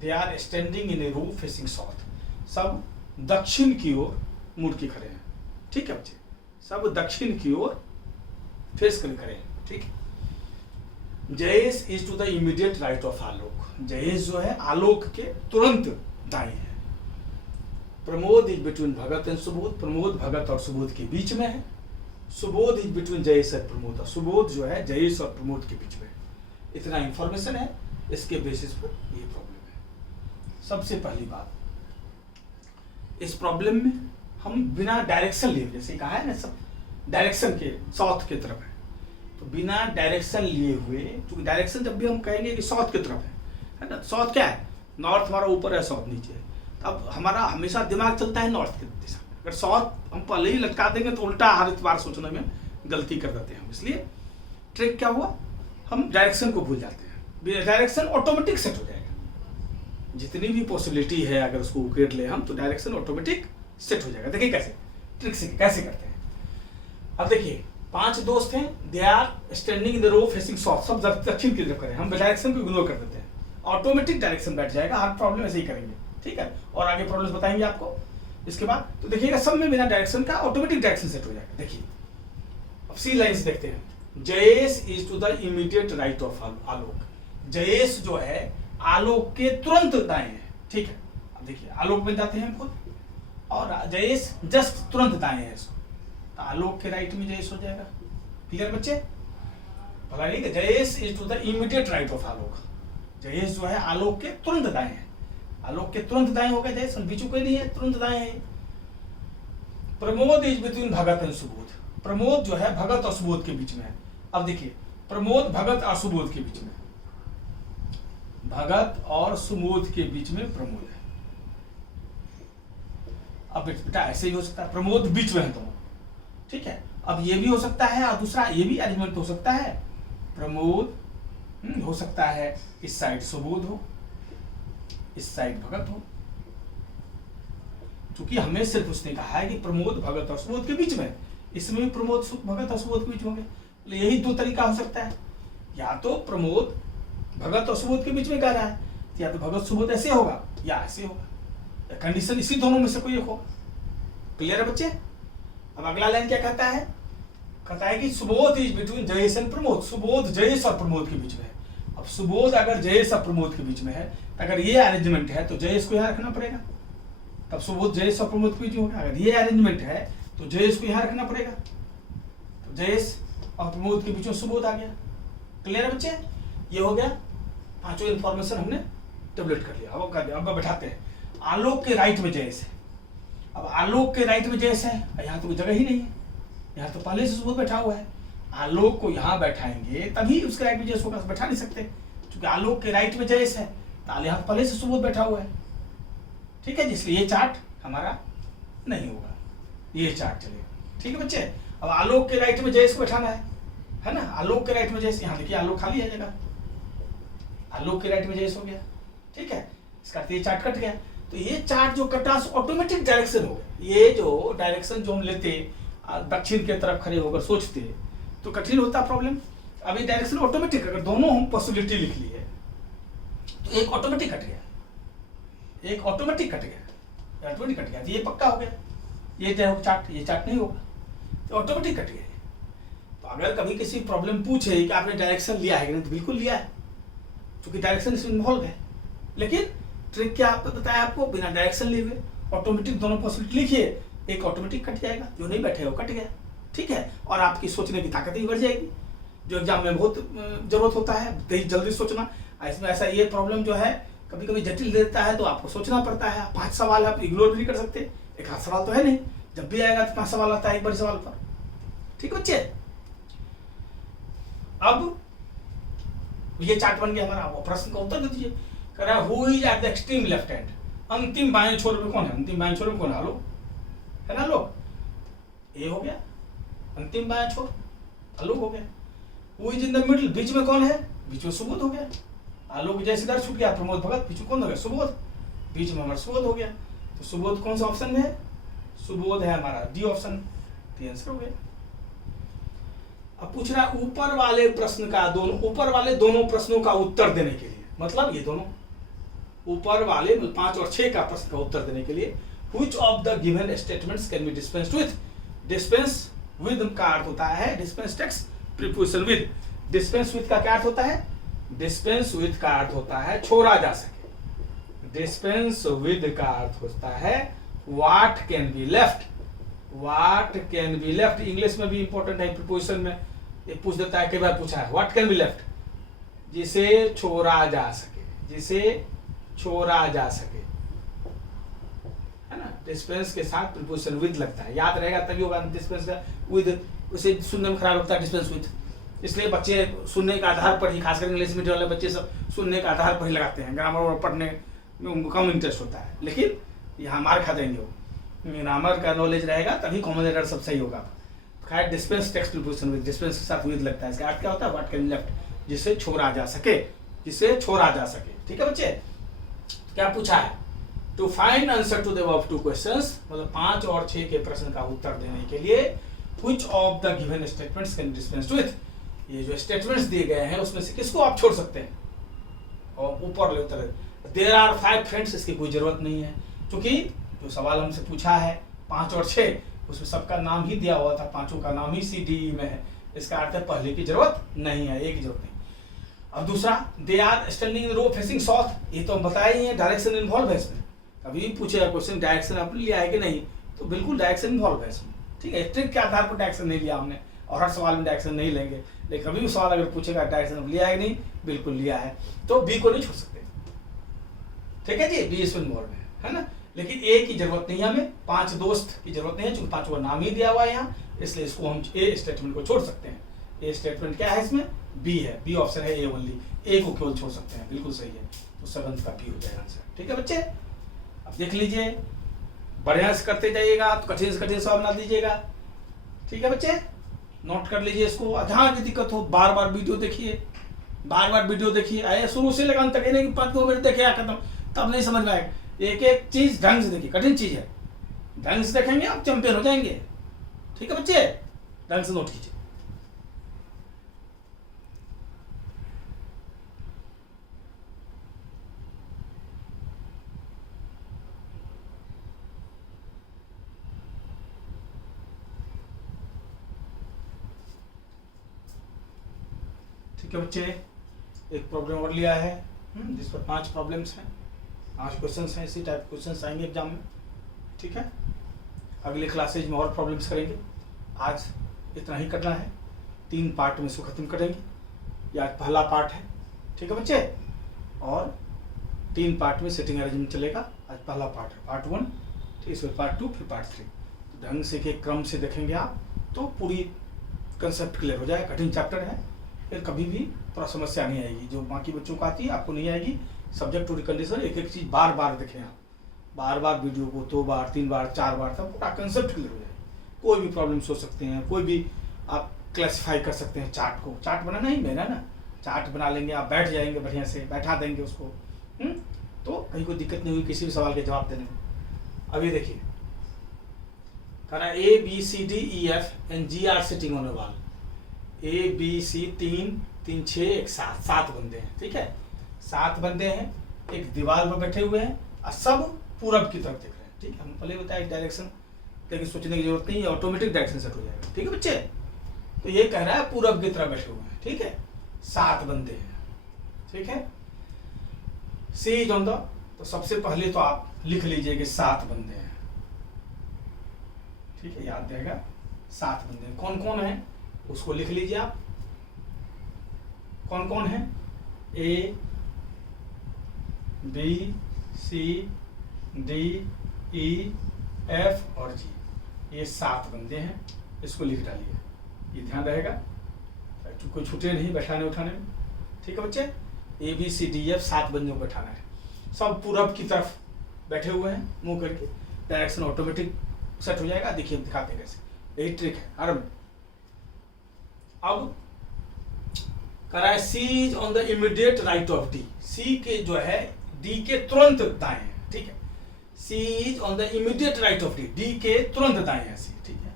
They are standing in a room facing south, सब दक्षिण की ओर मुड़ के खड़े हैं, ठीक है बच्चे, सब दक्षिण की ओर फेस कर खड़े हैं, ठीक है। Jayesh is to the immediate right of Alok, Jayesh जो है आलोक के तुरंत दाएं है। Pramod is between Bhagat and Subodh, Pramod Bhagat और सुबोध के बीच में है। Subodh is between Jayesh and Pramod, Subodh जो है जयेश और प्रमोद के बीच में है। इतना इंफॉर्मेशन है, इसके बेसिस पर ये प्रॉब्लम है। सबसे पहली बात, इस प्रॉब्लम में हम बिना डायरेक्शन लिए, जैसे कहा है ना सब डायरेक्शन के साउथ की तरफ है, तो बिना डायरेक्शन लिए हुए, क्योंकि डायरेक्शन जब भी हम कहेंगे कि साउथ की तरफ है ना, साउथ क्या है, नॉर्थ हमारा ऊपर है, साउथ नीचे है, तब हमारा हमेशा दिमाग चलता है नॉर्थ की दिशा में। अगर साउथ हम पहले ही लटका देंगे तो उल्टा हर बार सोचने में गलती कर देते हैं हम, इसलिए ट्रिक क्या हुआ, हम डायरेक्शन को भूल जाते हैं, डायरेक्शन ऑटोमेटिक सेट हो जाएगा, जितनी भी पॉसिबिलिटी है अगर उसको उकेट ले हम तो डायरेक्शन ऑटोमेटिक सेट हो जाएगा। देखिए कैसे ट्रिक से कैसे करते हैं। अब देखिए 5 दोस्त हैं, they are standing in the row facing south, सब दक्षिण की तरफ करें, हम डायरेक्शन को इग्नोर कर देते हैं, ऑटोमेटिक डायरेक्शन बैठ जाएगा, हर प्रॉब्लम ऐसे ही करेंगे, ठीक है, और आगे प्रॉब्लम्स बताएंगे आपको इसके बाद। तो देखिएगा सब में बिना डायरेक्शन का ऑटोमेटिक डायरेक्शन सेट हो जाएगा। देखिए अब सी लाइन्स देखते हैं, Jayesh is to the immediate right of Alok, Jayesh जो है आलोक के तुरंत दाएं है, ठीक है। अब देखिए आलोक बन जाते हैं हम खुद, और जयेश जस्ट तुरंत दाएं है, तो आलोक के राइट में जयेश हो जाएगा। क्लियर बच्चे, भला नहीं कि Jayesh is to the immediate right of Alok, Jayesh जो है आलोक के तुरंत दाएं है, आलोक के तुरंत दाएं हो गए जयेश, बीचू कोई नहीं है, तुरंत दाएं है। Pramod is between Bhagat and Subodh, Pramod जो है भगत और सुबोध के बीच में है। अब देखिए प्रमोद भगत और सुबोध के बीच में, भगत और सुबोध के बीच में प्रमोद है। अब बेटा ऐसे ही हो सकता है, प्रमोद बीच में है दोनों, ठीक है। अब ये भी हो सकता है, और दूसरा ये भी अरेंजमेंट हो सकता है, प्रमोद हो सकता है इस साइड सुबोध हो, इस साइड भगत हो, क्योंकि हमें सिर्फ उसने कहा है कि प्रमोद भगत और सुबोध के बीच में, इसमें भी प्रमोद भगत और सुबोध के बीच होंगे। यही 2 तरीका हो सकता है, या तो प्रमोद भगत और सुबोध के बीच में कह रहा है, या तो भगत सुबोध ऐसे होगा या ऐसे होगा, कंडीशन इसी दोनों में से कोई एक होगा। क्लियर है बच्चे। अब अगला लाइन क्या कहता है, कहता है कि Subodh is between Jayesh and Pramod, Subodh Jayesh और प्रमोद के बीच में है। अब सुबोध अगर जयेश और प्रमोद के बीच में है, अगर ये अरेंजमेंट है तो जयेश को यहाँ रखना पड़ेगा, तब सुबोध जयेश और प्रमोद के बीच में होगा। अगर ये अरेंजमेंट है तो जयेश को यहाँ रखना पड़ेगा, तो जयेश और प्रमोद के बीच में सुबोध आ गया। क्लियर है बच्चे, ये हो गया, 5 इंफॉर्मेशन हमने टेबलेट कर लिया। अब कर दिया, अब बैठाते हैं। आलोक के राइट में जयेश है, अब आलोक के राइट में जयेश है, यहाँ तो जगह ही नहीं है, यहाँ तो पहले से सुबोध बैठा हुआ है, आलोक को यहाँ बैठाएंगे तभी उसके राइट में जयेश होगा, बैठा नहीं सकते, क्योंकि आलोक के राइट में जयेश है, तो यहाँ पहले से सुबोध बैठा हुआ है, ठीक है, इसलिए ये चार्ट हमारा नहीं होगा, ये चार्ट चलेगा, ठीक है बच्चे। अब आलोक के राइट में जयेश को बैठाना है ना, आलोक के राइट में जयेश, यहाँ देखिए आलोक खाली है जगह, आलोक के राइट में जयेश हो गया, ठीक है, इसका ये चार्ट कट गया। तो ये चार्ट जो कटा ऑटोमेटिक डायरेक्शन हो गया। ये जो डायरेक्शन जो हम लेते दक्षिण के तरफ खड़े होकर सोचते तो कठिन होता प्रॉब्लम। अब ये डायरेक्शन ऑटोमेटिक, अगर दोनों हम पॉसिबिलिटी लिख ली है तो एक ऑटोमेटिक कट गया, एक ऑटोमेटिक कट गया, ऑटोमेटिक कट गया, तो ये पक्का हो गया। ये चार्ट, ये चार्ट नहीं होगा, तो ऑटोमेटिक कट गया। तो अगर कभी किसी प्रॉब्लम पूछे कि आपने डायरेक्शन लिया है कि नहीं, तो बिल्कुल लिया है, क्योंकि डायरेक्शन इसमें इन्वॉल्व है। लेकिन ट्रिक क्या आपको बताया, आपको बिना डायरेक्शन लिए हुए ऑटोमेटिक दोनों पॉसिबिलिटी लिखिए, एक ऑटोमेटिक कट जाएगा, जो नहीं बैठे वो कट गया, ठीक है। और आपकी सोचने की ताकत भी बढ़ जाएगी, जो एग्जाम में बहुत जरूरत होता है जल्दी सोचना। इसमें ऐसा ये प्रॉब्लम जो है कभी कभी जटिल देता है, तो आपको सोचना पड़ता है। 5 सवाल आप इग्नोर भी नहीं कर सकते, एक हाथ सवाल तो है नहीं, जब भी आएगा तो 5 सवाल आता है एक बड़े सवाल पर, ठीक है बच्चे। अब ये चार्ट बन गया हमारा, वो प्रश्न का उत्तर दे दीजिए। कह रहा है who is at the extreme left hand, अंतिम बाएं छोर में कौन है, अंतिम बाएं छोर में कौन है, आलोक है ना, आलोक, ये हो गया अंतिम बाएं छोर, आलोक हो गया। Who is in the middle, बीच में कौन है, बीच में सुबोध हो गया। आलोक जैसे इधर छूट गया, प्रमोद भगत, बीच में कौन हो गया, सुबोध, बीच में हमारा सुबोध हो गया। तो सुबोध कौन सा ऑप्शन में है, सुबोध है हमारा डी ऑप्शन, तो आंसर हो गया। अब पूछ रहा है ऊपर वाले प्रश्न का दोनों, ऊपर वाले दोनों प्रश्नों का उत्तर देने के लिए, मतलब ये दोनों ऊपर वाले 5 और 6 का प्रश्न का उत्तर देने के लिए which of the given statements can be dispensed with, dispense with का अर्थ होता है dispense text preposition with, dispense with का क्या अर्थ होता है, dispense with का अर्थ होता है छोड़ा जा सके, dispense with का अर्थ होता है what can be left, what can be left English में भी इंपॉर्टेंट है, preposition में ये पूछ देता है, कई बार पूछा है what can be left, जिसे छोड़ा जा सके, जिसे छोड़ा जा सके, है ना, डिस्पेंस के साथ प्रीपोजिशन विद लगता है, याद रहेगा तभी होगा। डिस्पेंस का विद उसे सुनने में खराब लगता है डिस्पेंस विद, इसलिए बच्चे सुनने के आधार पर ही, खासकर इंग्लिश मीडियम वाले बच्चे सब सुनने के आधार पर ही लगाते हैं, ग्रामर और पढ़ने में उनको कम इंटरेस्ट होता है। लेकिन यहाँ मार खा देंगे वो, ग्रामर का नॉलेज रहेगा तभी कॉमन एरर सब सही होगा। खैर dispense text preposition with, dispense के साथ विद लगता है। इसका अर्थ क्या होता है? व्हाट कैन बी लेफ्ट, जिसे छोड़ा जा सके, जिसे छोड़ा जा सके। ठीक है बच्चे, क्या पूछा है? To find answer to the above two questions, मतलब 5 और 6 के प्रश्न का उत्तर देने के लिए which of the given statements can dispense with, ये जो स्टेटमेंट्स दिए गए हैं उसमें से किसको आप छोड़ सकते हैं? और ऊपर ले उत्तर, देयर आर 5 फ्रेंड्स, इसकी कोई जरूरत नहीं है, क्योंकि जो सवाल हमसे पूछा है 5 और 6 उसमें सबका नाम ही दिया हुआ था, पांचों का नाम ही CDE में है। इसका अर्थ है पहले की जरूरत नहीं है, एक की जरूरत नहीं। अब दूसरा, they are standing in row facing south, ये तो हम बताया ही है, डायरेक्शन इन्वॉल्व है इसमें। कभी भी पूछेगा क्वेश्चन डायरेक्शन आपने लिया है कि नहीं, तो बिल्कुल डायरेक्शन इन्वॉल्व है इसमें। ठीक है, ट्रिक के आधार पर डायरेक्शन नहीं लिया हमने, और हर सवाल में डायरेक्शन नहीं लेंगे, लेकिन कभी भी सवाल अगर पूछेगा डायरेक्शन लिया है कि नहीं, बिल्कुल लिया है, तो बी को नहीं छोड़ सकते। ठीक है जी, बी इसमें इन्वॉल्व है ना। लेकिन ए की जरूरत नहीं है हमें, 5 दोस्त की जरूरत नहीं है, क्योंकि 5 का नाम ही दिया हुआ है यहाँ, इसलिए इसको हम ए स्टेटमेंट को छोड़ सकते हैं। ए स्टेटमेंट क्या है इसमें? बी है, बी ऑप्शन है, ए ओनली, ए को केवल छोड़ सकते हैं, बिल्कुल सही है। तो 7 का बी हो जाएगा आंसर। ठीक है बच्चे, अब देख लीजिए, बढ़िया से करते जाइएगा, तो कठिन से कठिन सवाल बना दीजिएगा। ठीक है बच्चे, नोट कर लीजिए इसको, जहाँ भी दिक्कत हो बार बार वीडियो देखिए, बार बार वीडियो देखिए, आए शुरू से लेकर अंत तक, नहीं कि 5-2 मिनट देखे या खत्म, तब नहीं समझ में आएगा। एक एक चीज ढंग से देखिए, कठिन चीज है, ढंग से देखेंगे आप चैंपियन हो जाएंगे। ठीक है बच्चे, ढंग से नोट कीजिए। ठीक है बच्चे, एक प्रॉब्लम और लिया है जिस पर 5 प्रॉब्लम्स हैं, 5 क्वेश्चंस हैं, इसी टाइप क्वेश्चंस आएंगे एग्जाम में। ठीक है, अगले क्लासेज में और प्रॉब्लम्स करेंगे, आज इतना ही करना है, 3 पार्ट में इसको खत्म करेंगे। ये आज पहला पार्ट है। ठीक है बच्चे, और 3 पार्ट में सेटिंग अरेंजमेंट चलेगा। आज पहला पार्ट है, पार्ट 1, ठीक, इसमें पार्ट 2, फिर पार्ट 3। तो ढंग से के क्रम से देखेंगे आप, तो पूरी कंसेप्ट क्लियर हो जाएगा। कठिन चैप्टर है, फिर कभी भी थोड़ा समस्या नहीं आएगी, जो बाकी बच्चों को आती है आपको नहीं आएगी। सब्जेक्ट टू कंडीशन, एक एक चीज बार बार देखें आप, बार बार वीडियो को 2 बार 3 बार 4 बार, तब पूरा कंसेप्ट क्लियर हो जाएगा। कोई भी प्रॉब्लम सोच सकते हैं, कोई भी आप क्लासिफाई कर सकते हैं। चार्ट को, चार्ट बनाना ही मेन है ना, चार्ट बना लेंगे आप, बैठ जाएंगे बढ़िया से, बैठा देंगे उसको, तो कहीं कोई दिक्कत नहीं हुई किसी भी सवाल के जवाब देने में। अब ये देखिए, कहना ABCDEF and G are sitting on a wall, ABC 3 6 1 7, 7 बंदे हैं। ठीक है, 7 बंदे हैं, एक दीवार पर बैठे हुए हैं और सब पूरब की तरफ देख रहे हैं। ठीक है, हम पहले बताया डायरेक्शन, लेकिन सोचने की जरूरत नहीं है, ऑटोमेटिक डायरेक्शन सेट हो जाएगा। ठीक है बच्चे, तो ये कह रहा है पूरब की तरफ बैठे हुए हैं। ठीक है, 7 बंदे हैं। ठीक है, सी इज ऑन द, तो सबसे पहले तो आप लिख लीजिए कि 7 बंदे हैं। ठीक है, याद रहेगा 7 बंदे कौन कौन है, उसको लिख लीजिए आप। कौन कौन है? A B C D E F और G, ये 7 बंदे हैं, इसको लिख डालिए, ये ध्यान रहेगा, कोई छूटे नहीं बैठाने उठाने में। ठीक है बच्चे, ABCDF 7 बंदों को बैठाना है, सब पूरब की तरफ बैठे हुए हैं मुंह करके, डायरेक्शन ऑटोमेटिक सेट हो जाएगा। देखिए दिखाते हैं कैसे, यही ट्रिक है हर में। अब करा है C is on the immediate right of D, C के जो है D के तुरंत दाएं है। ठीक है, C is on the immediate right of D, D के तुरंत दाएं है C। ठीक है,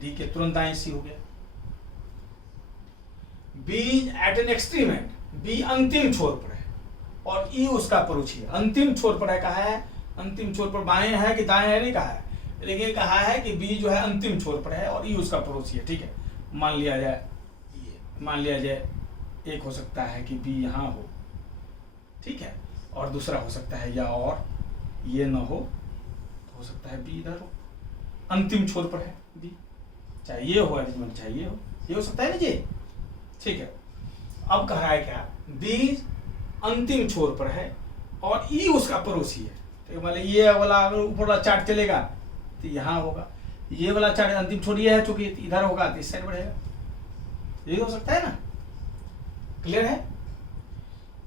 D के तुरंत दाएं C हो गया। B is at an extreme end, B अंतिम छोर पर है और E उसका पड़ोसी है। अंतिम छोर पर है, कहा है अंतिम छोर पर, बाएं है कि दाएं है नहीं कहा है, लेकिन कहा है कि B जो है अंतिम छोर पर है और E उसका पड़ोसी है। ठीक है, मान लिया जाए, मान लिया जाए एक हो सकता है कि B यहाँ हो, ठीक है, और दूसरा हो सकता है या और ये ना हो सकता है B इधर हो, अंतिम छोर पर है B, चाहे ये हो अरेंजमेंट, चाहे ये हो सकता है ना जी। ठीक है, अब कह रहा है क्या, B अंतिम छोर पर है और E उसका पड़ोसी है। तो मतलब ये वाला अगर ऊपर वाला चार्ट चलेगा तो यहाँ होगा, ये वाला चार्ट अंतिम छोर ये है चूंकि इधर होगा तो इस साइड बढ़ेगा, यही हो सकता है ना। क्लियर है।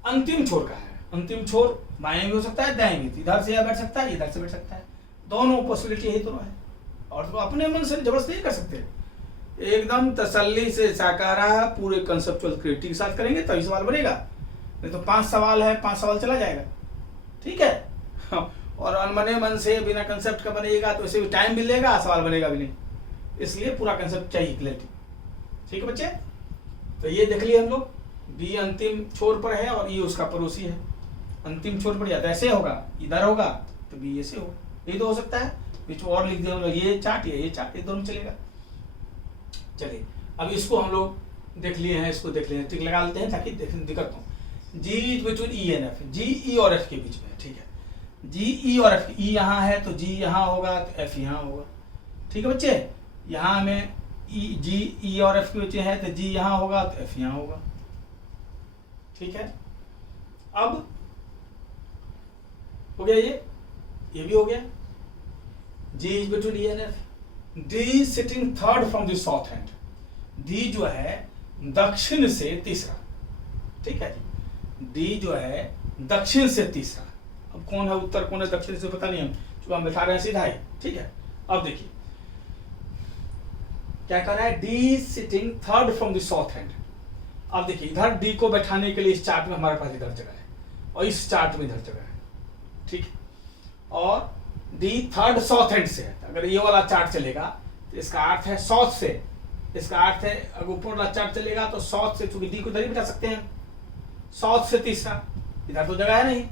अंतिम छोर का है, अंतिम छोर बाएं भी हो सकता है दाएं भी, इधर से बैठ सकता है इधर से बैठ सकता है, दोनों पॉसिबिलिटी यही दोनों है। और तो अपने मन से जबरदस्ती नहीं कर सकते, एकदम तसल्ली से साकारा पूरे कंसेप्चुअल क्रिएटिविटी के साथ करेंगे तभी सवाल बनेगा, नहीं तो 5 सवाल है 5 सवाल चला जाएगा। ठीक है। और अनबने मन से बिना कंसेप्ट का बनेगा तो इसे भी टाइम भी लेगा, सवाल बनेगा भी नहीं, इसलिए पूरा कंसेप्ट चाहिए क्लियरिटी। ठीक है बच्चे, तो ये देख लिए हम लोग, बी अंतिम छोर पर है और ये उसका पड़ोसी है। अंतिम छोर पर या तो ऐसे होगा इधर होगा तो बी ऐसे होगा, ये तो हो सकता है। बीच में और लिख दिया हम लोग ये चार्ट ये चार्ट, ये दोनों चलेगा। चलिए अब इसको हम लोग देख लिए हैं, इसको देख लिए हैं, टिक लगा लेते हैं ताकि दिक्कत हो। G is between E and F, G E और एफ के बीच में। ठीक है, जी ई और एफ, ई यहाँ है तो जी यहाँ होगा तो एफ यहाँ होगा। ठीक है बच्चे, यहाँ हमें जी ई और एफ के बीच में है तो जी यहाँ होगा तो एफ यहाँ होगा। ठीक है, अब हो गया ये भी हो गया। G is between E and F, D sitting third from the south end, D जो है दक्षिण से तीसरा। ठीक है जी, डी जो है दक्षिण से तीसरा। अब कौन है उत्तर कौन है दक्षिण से पता नहीं, हम बैठा रहे हैं सीधा ही। ठीक है, अब देखिए क्या कर रहा है, D sitting third from the south hand. अब देखिए इधर डी को बैठाने के लिए इस चार्ट में हमारे पास इधर जगह है और इस चार्ट में इधर जगह है। ठीक है, और डी थर्ड साउथ हैंड से है, अगर ये वाला चार्ट चलेगा तो इसका अर्थ है साउथ से, इसका अर्थ है अगर ऊपर वाला चार्ट चलेगा तो साउथ से, चूंकि डी को इधर ही बिठा सकते हैं, साउथ से तीसरा, इधर तो जगह है नहीं,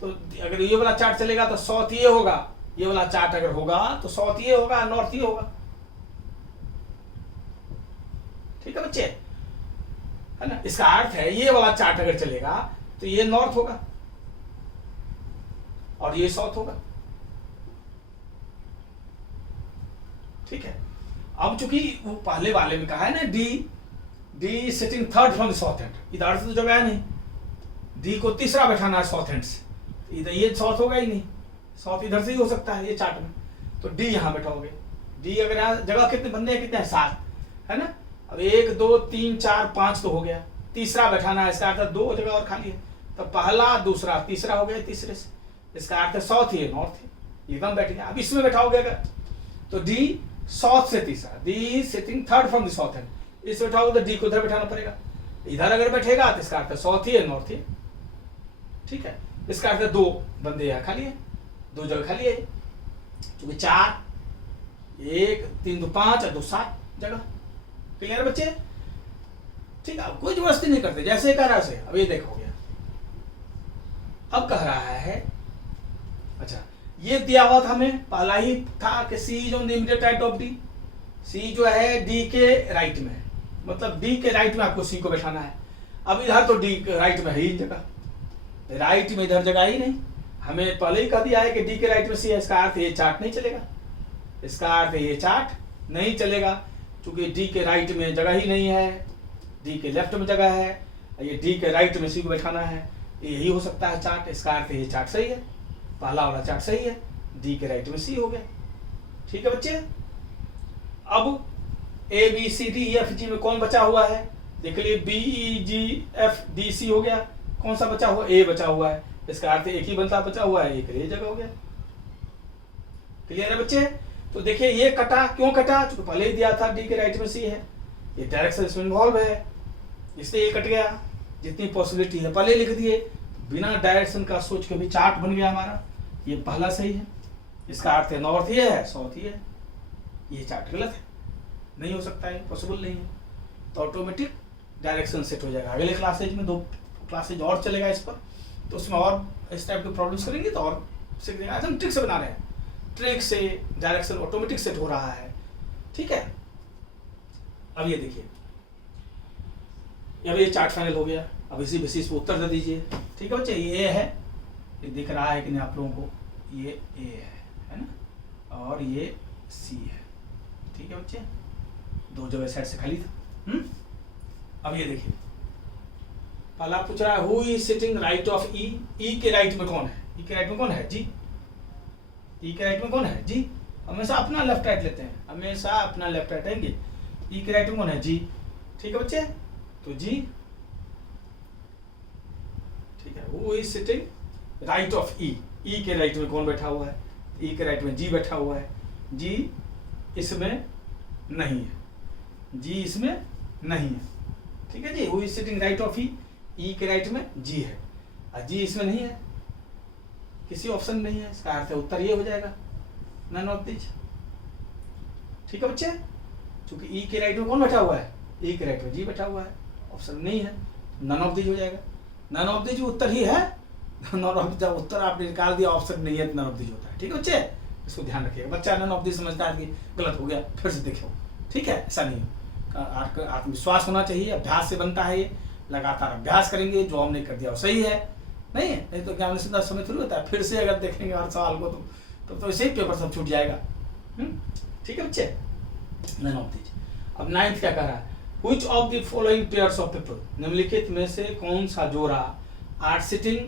तो अगर ये वाला चार्ट चलेगा तो साउथ ये होगा, ये वाला चार्ट अगर होगा तो साउथ ये होगा नॉर्थ ये होगा। ठीक है बच्चे, है ना, इसका अर्थ है ये वाला चार्ट अगर चलेगा तो ये नॉर्थ होगा और ये साउथ होगा। ठीक है, अब चूंकि वो पहले वाले में कहा है ना D sitting third from the south hand, इधर से तो जगह है नहीं, डी को तीसरा बैठाना है साउथ हैंड से, इधर ये साउथ होगा ही नहीं, साउथ इधर से ही हो सकता है ये चार्ट में, तो डी यहां बैठाओगे। डी अगर यहाँ जगह कितने बंदे हैं, कितने हैं 7, है ना। अब 1 2 3 4 5 तो हो गया, तीसरा बैठाना है, इसका अर्थ 2 जगह और खाली है, तो पहला दूसरा तीसरा हो गया, तीसरे से, इसका अर्थ है साउथ ही नॉर्थ ही, एकदम बैठ गया। अब इसमें बैठाओगे अगर तो डी साउथ से तीसरा, D sitting third from the south hand, इस बैठाओगे तो डी को इधर बैठाना पड़ेगा, इधर अगर बैठेगा तो इसका अर्थ है साउथ ही है नॉर्थ ही। ठीक है, इसका अर्थ है 2 बंदे यहाँ खाली है, 2 जगह खाली है, क्योंकि 4 1 3 2 5 और 2 7 जगह। क्लियर बच्चे। ठीक है, कोई जबरदस्ती नहीं करते, जैसे कह रहा है उसे। अब ये देखो गया, अब कह रहा है अच्छा ये दिया हुआ था हमें पहला ही था कि C is on the immediate right of D, C जो है डी के राइट में है, मतलब डी के राइट में आपको सी को बैठाना है। अब इधर तो डी के राइट में है ही जगह, राइट में इधर जगह ही नहीं, हमें पहले ही कह दिया है कि डी के राइट में सी है, इसका अर्थ ये चार्ट नहीं चलेगा, इसका अर्थ ये चार्ट नहीं चलेगा, क्योंकि डी के राइट में जगह ही नहीं है, डी के लेफ्ट में जगह है, ये डी के राइट में सी को बैठाना है, यही हो सकता है चार्ट, इसका अर्थ ये चार्ट सही है, पहला वाला चार्ट सही है, डी के राइट में सी हो गया। ठीक है बच्चे, अब A B C D E F G में कौन बचा हुआ है, देख लिए B E G F D C हो गया, कौन सा बचा हुआ, ए बचा हुआ है, इसका अर्थ एक ही बनता बचा हुआ है, एक ये जगह हो गया। क्लियर है बच्चे। तो देखिए ये कटा, क्यों कटा, क्योंकि पहले ही दिया था डी के राइट में सी है, ये डायरेक्शन इसमें इन्वॉल्व है, इसलिए ये कट गया, जितनी पॉसिबिलिटी है पहले लिख दिए, बिना डायरेक्शन का सोच के भी चार्ट बन गया हमारा, ये पहला सही है, इसका अर्थ है नॉर्थ ही है साउथ ही है, ये चार्ट गलत है, नहीं हो सकता है, पॉसिबल नहीं है, तो ऑटोमेटिक डायरेक्शन सेट हो जाएगा। अगले क्लासेज में 2 क्लासेज और चलेगा इस पर, तो उसमें और इस टाइप के प्रॉब्लम्स करेंगे तो और सीख देंगे। आज हम ट्रिक से बना रहे हैं, ट्रिक से डायरेक्शन ऑटोमेटिक सेट हो रहा है। ठीक है, अब ये देखिए, अब ये चार्ट फाइनल हो गया, अब इसी बेसिस पे उत्तर दे दीजिए। ठीक है बच्चे, ये है, ये दिख रहा है कि नहीं आप लोगों को, ये ए है ना, और ये सी है। ठीक है बच्चे, 2 जगह साइड से खाली था। अब ये देखिए, पहला पूछ रहा है who is sitting right of E, E के राइट में कौन है, ई के राइट में कौन है जी, ई के राइट में कौन है? जी। हमेशा अपना लेफ्ट राइट लेते हैं, हमेशा अपना लेफ्ट राइट लेंगे। ई के राइट में कौन है? जी। ठीक है बच्चे, तो जी, ठीक है, वो is sitting right of E. E के राइट में कौन बैठा हुआ है? ई के राइट में जी बैठा हुआ है। जी इसमें नहीं है, जी इसमें नहीं है। ठीक है जी, वो is sitting right of E. E के राइट में जी है और जी इसमें नहीं है, किसी ऑप्शन नहीं है। इसका अर्थ है उत्तर ये हो जाएगा, नन ऑफ दिस। ठीक है बच्चे, क्योंकि ई के राइट में कौन बैठा हुआ है? ई के राइट में जी बैठा हुआ है, ऑप्शन नहीं है, नन ऑफ दिस हो जाएगा। नन ऑफ दिस उत्तर ही है, नन ऑफ द उत्तर आपने निकाल दिया, ऑप्शन नहीं है, नन ऑफ दिस होता है। ठीक है बच्चे, इसको ध्यान रखिएगा। बच्चा नन ऑफ दिस समझता है कि गलत हो गया, फिर से देखो। ठीक है, ऐसा नहीं हो, आत्मविश्वास होना चाहिए, अभ्यास से बनता है ये, लगातार अभ्यास करेंगे, जो हमने कर दिया वो सही है, नहीं तो क्या हमने सीधा समय थोड़ी होता है, फिर से अगर देखेंगे हर सवाल को तो ऐसे ही पेपर सब छूट जाएगा। ठीक है बच्चे, नन ऑफ दिस। अब 9th क्या कह रहा है? Which of the following pairs of people, निम्नलिखित में से कौन सा जोड़ा are sitting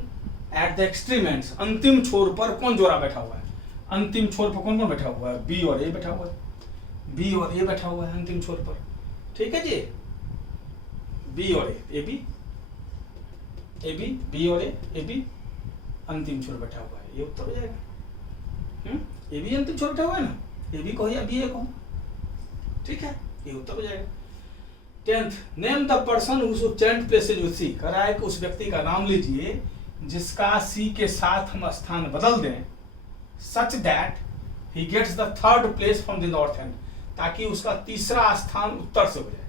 at the extreme ends, अंतिम छोर पर कौन जोड़ा बैठा हुआ है? अंतिम छोर पर कौन कौन बैठा हुआ है? बी और ए बैठा हुआ है, बी और ए बैठा हुआ है अंतिम छोर पर। ठीक है जी, बी और A B, A B, B और ए बी अंतिम छोर बैठा हुआ है, ये उत्तर हो जाएगा। ए बी अंतिम छोर बैठा हुआ है ना, ए बी को या बी ए को। ठीक है, ये उत्तर हो जाएगा। 10th, name the person who change places with C. कह रहा है कि उस व्यक्ति का नाम लीजिए जिसका सी के साथ हम स्थान बदल दें, such that he gets the third place from the north end, ताकि उसका तीसरा स्थान उत्तर से हो जाए।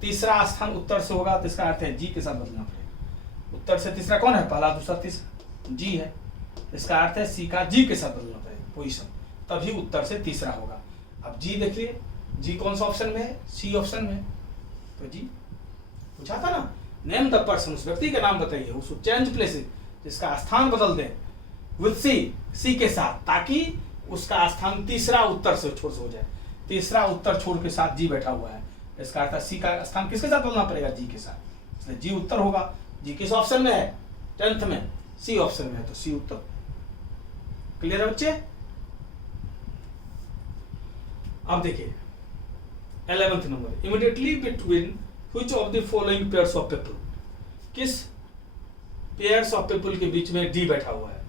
तीसरा स्थान उत्तर से होगा तो इसका अर्थ है जी के साथ बदलना पड़ेगा। उत्तर से तीसरा कौन है? पहला दूसरा तीसरा जी है, इसका अर्थ है सी का जी के साथ बदलना पड़ेगा पोजीशन, तभी उत्तर से तीसरा होगा। अब जी देख लिए, जी कौन सा ऑप्शन में है? सी ऑप्शन में, तो जी पूछा था ना, नेम द पर्सन, उस व्यक्ति का नाम बताइए, उसको चेंज प्लेसेस, जिसका स्थान बदल दें विद सी, सी के साथ, ताकि उसका स्थान तीसरा उत्तर से छोर से हो जाए। तीसरा उत्तर छोर के साथ जी बैठा हुआ है, इसका अर्थ सी का स्थान किसके साथ बदलना पड़ेगा? जी के साथ, इसलिए जी उत्तर होगा। जी किस ऑप्शन में है? 10th में सी ऑप्शन में है, तो सी उत्तर। क्लियर है बच्चे? अब देखिए 11th number, immediately between which of the following pairs of people, किस पेयर्स ऑफ पीपल के बीच में डी बैठा हुआ है?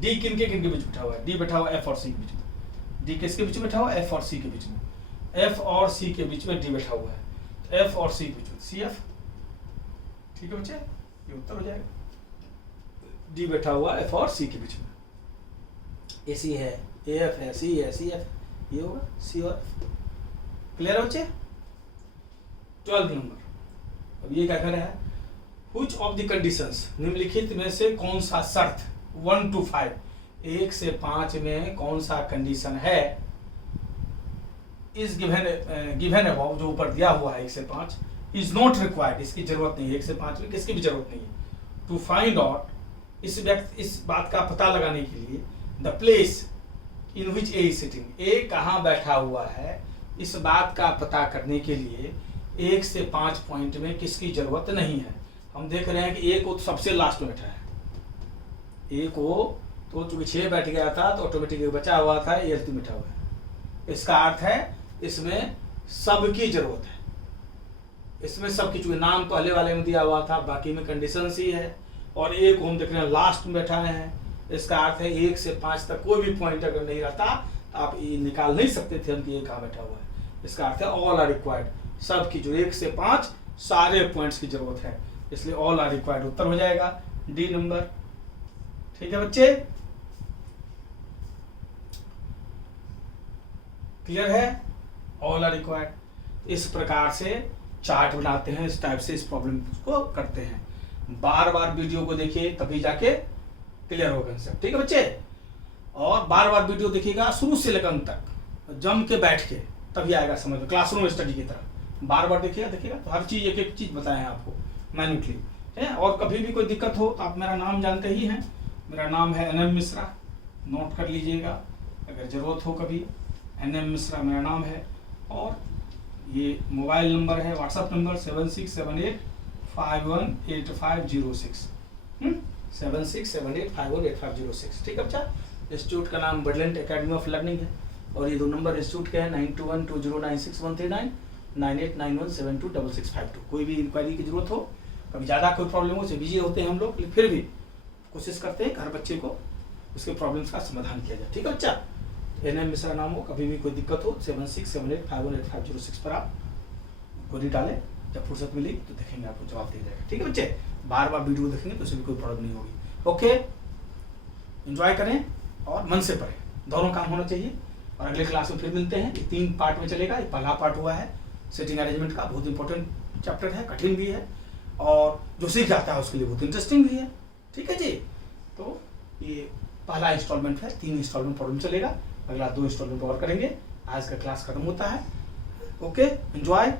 डी किन के बीच बैठा हुआ है? डी बैठा हुआ है एफ और सी के बीच में। डी किसके बीच में बैठा हुआ है? एफ और सी के बीच में। एफ और सी के बीच में डी बैठा हुआ है, तो एफ और सी के बीच में सी एफ। ठीक है बच्चे, ये उत्तर हो जाएगा। डी बैठा हुआ एफ और सी के बीच में, ए सी है, ए एफ है, सी है, सी एफ, ये होगा सी और एफ। क्लियर है बच्चे? 12th नंबर, अब ये क्या कर रहा है? Which of the conditions, निम्नलिखित में से कौन सा शर्त 1 to 5, 1 से 5 में कौन सा कंडीशन है? इस गिवन अबव, जो ऊपर दिया हुआ है 1 से 5, इज नॉट रिक्वायर्ड, इसकी जरूरत नहीं है। 1 से 5 में किसकी भी जरूरत नहीं है। टू फाइंड आउट, इस बात का पता लगाने के लिए, the place in which A is sitting, A कहाँ बैठा हुआ है, इस बात का पता करने के लिए 1 से 5 पॉइंट में किसकी जरूरत नहीं है। हम देख रहे हैं कि ए को तो सबसे लास्ट में बैठा है, ए को तो चूंकि 6 बैठ गया था तो ऑटोमेटिकली बचा हुआ था, ए अंतिम बैठा हुआ है। इसका अर्थ है इसमें सबकी जरूरत है, इसमें सबकी, चूंकि नाम पहले वाले में दिया हुआ था, बाकी में कंडीशन ही है, और ए को हम देख रहे हैं लास्ट में बैठा है। इसका अर्थ है 1 से 5 तक कोई भी पॉइंट अगर नहीं रहता तो आप ये निकाल नहीं सकते थे हम कि ये कहाँ बैठा हुआ है। इसका अर्थ है ऑल आर रिक्वायर्ड, सबकी जो 1 से 5 सारे पॉइंट्स की जरूरत है, इसलिए ऑल आर रिक्वायर्ड उत्तर हो जाएगा डी नंबर। ठीक है बच्चे, क्लियर है? All are required. इस प्रकार से चार्ट बनाते हैं, इस टाइप से इस प्रॉब्लम को करते हैं। बार बार वीडियो को देखिए तभी जाके क्लियर होगा कंसेप्ट। ठीक है बच्चे, और बार बार वीडियो देखिएगा शुरू से लेकर अंत तक, जम के बैठ के, तभी आएगा समझ में, क्लासरूम स्टडी की तरह बार बार देखिएगा तो हर चीज एक एक चीज बताए हैं आपको मैन्युअली है। और कभी भी कोई दिक्कत हो तो आप मेरा नाम जानते ही हैं, मेरा नाम है NM मिश्रा, नोट कर लीजिएगा अगर ज़रूरत हो कभी। NM मिश्रा मेरा नाम है, और ये मोबाइल नंबर है, व्हाट्सअप नंबर 7678518506, 7678518506। ठीक है बच्चा, इंस्टीट्यूट का नाम बर्डलैंड एकेडमी ऑफ लर्निंग है, और ये 2 नंबर इंस्टीट्यूट के हैं 9212096139, 9891726652। कोई भी इंक्वायरी की जरूरत हो, कभी ज़्यादा कोई प्रॉब्लम हो, बिजी होते हैं हम लोग, लेकिन फिर भी कोशिश करते हैं कि हर बच्चे को उसके प्रॉब्लम्स का समाधान किया जाए। ठीक है बच्चा, NM मिश्रा नाम हो, कभी भी कोई दिक्कत हो 7678518506 पर आप क्वेरी डालें, जब फुर्सत मिलेगी तो देखेंगे, आपको जवाब दिया जाएगा। ठीक है बच्चे, बार बार वीडियो देखेंगे तो उससे भी कोई प्रॉब्लम नहीं होगी। ओके, एंजॉय करें और मन से पढ़ें, दोनों काम होना चाहिए। और अगले क्लास में फिर मिलते हैं, ये 3 पार्ट में चलेगा। ये पहला पार्ट हुआ है सेटिंग अरेंजमेंट का, बहुत इंपॉर्टेंट चैप्टर है, कठिन भी है, और जो सीख जाता है उसके लिए बहुत इंटरेस्टिंग भी है। ठीक है जी, तो ये पहला इंस्टॉलमेंट है, 3 इंस्टॉलमेंट प्रॉब्लम चलेगा, अगला 2 इंस्टॉलमेंट और करेंगे। आज का क्लास खत्म होता है। Okay, enjoy.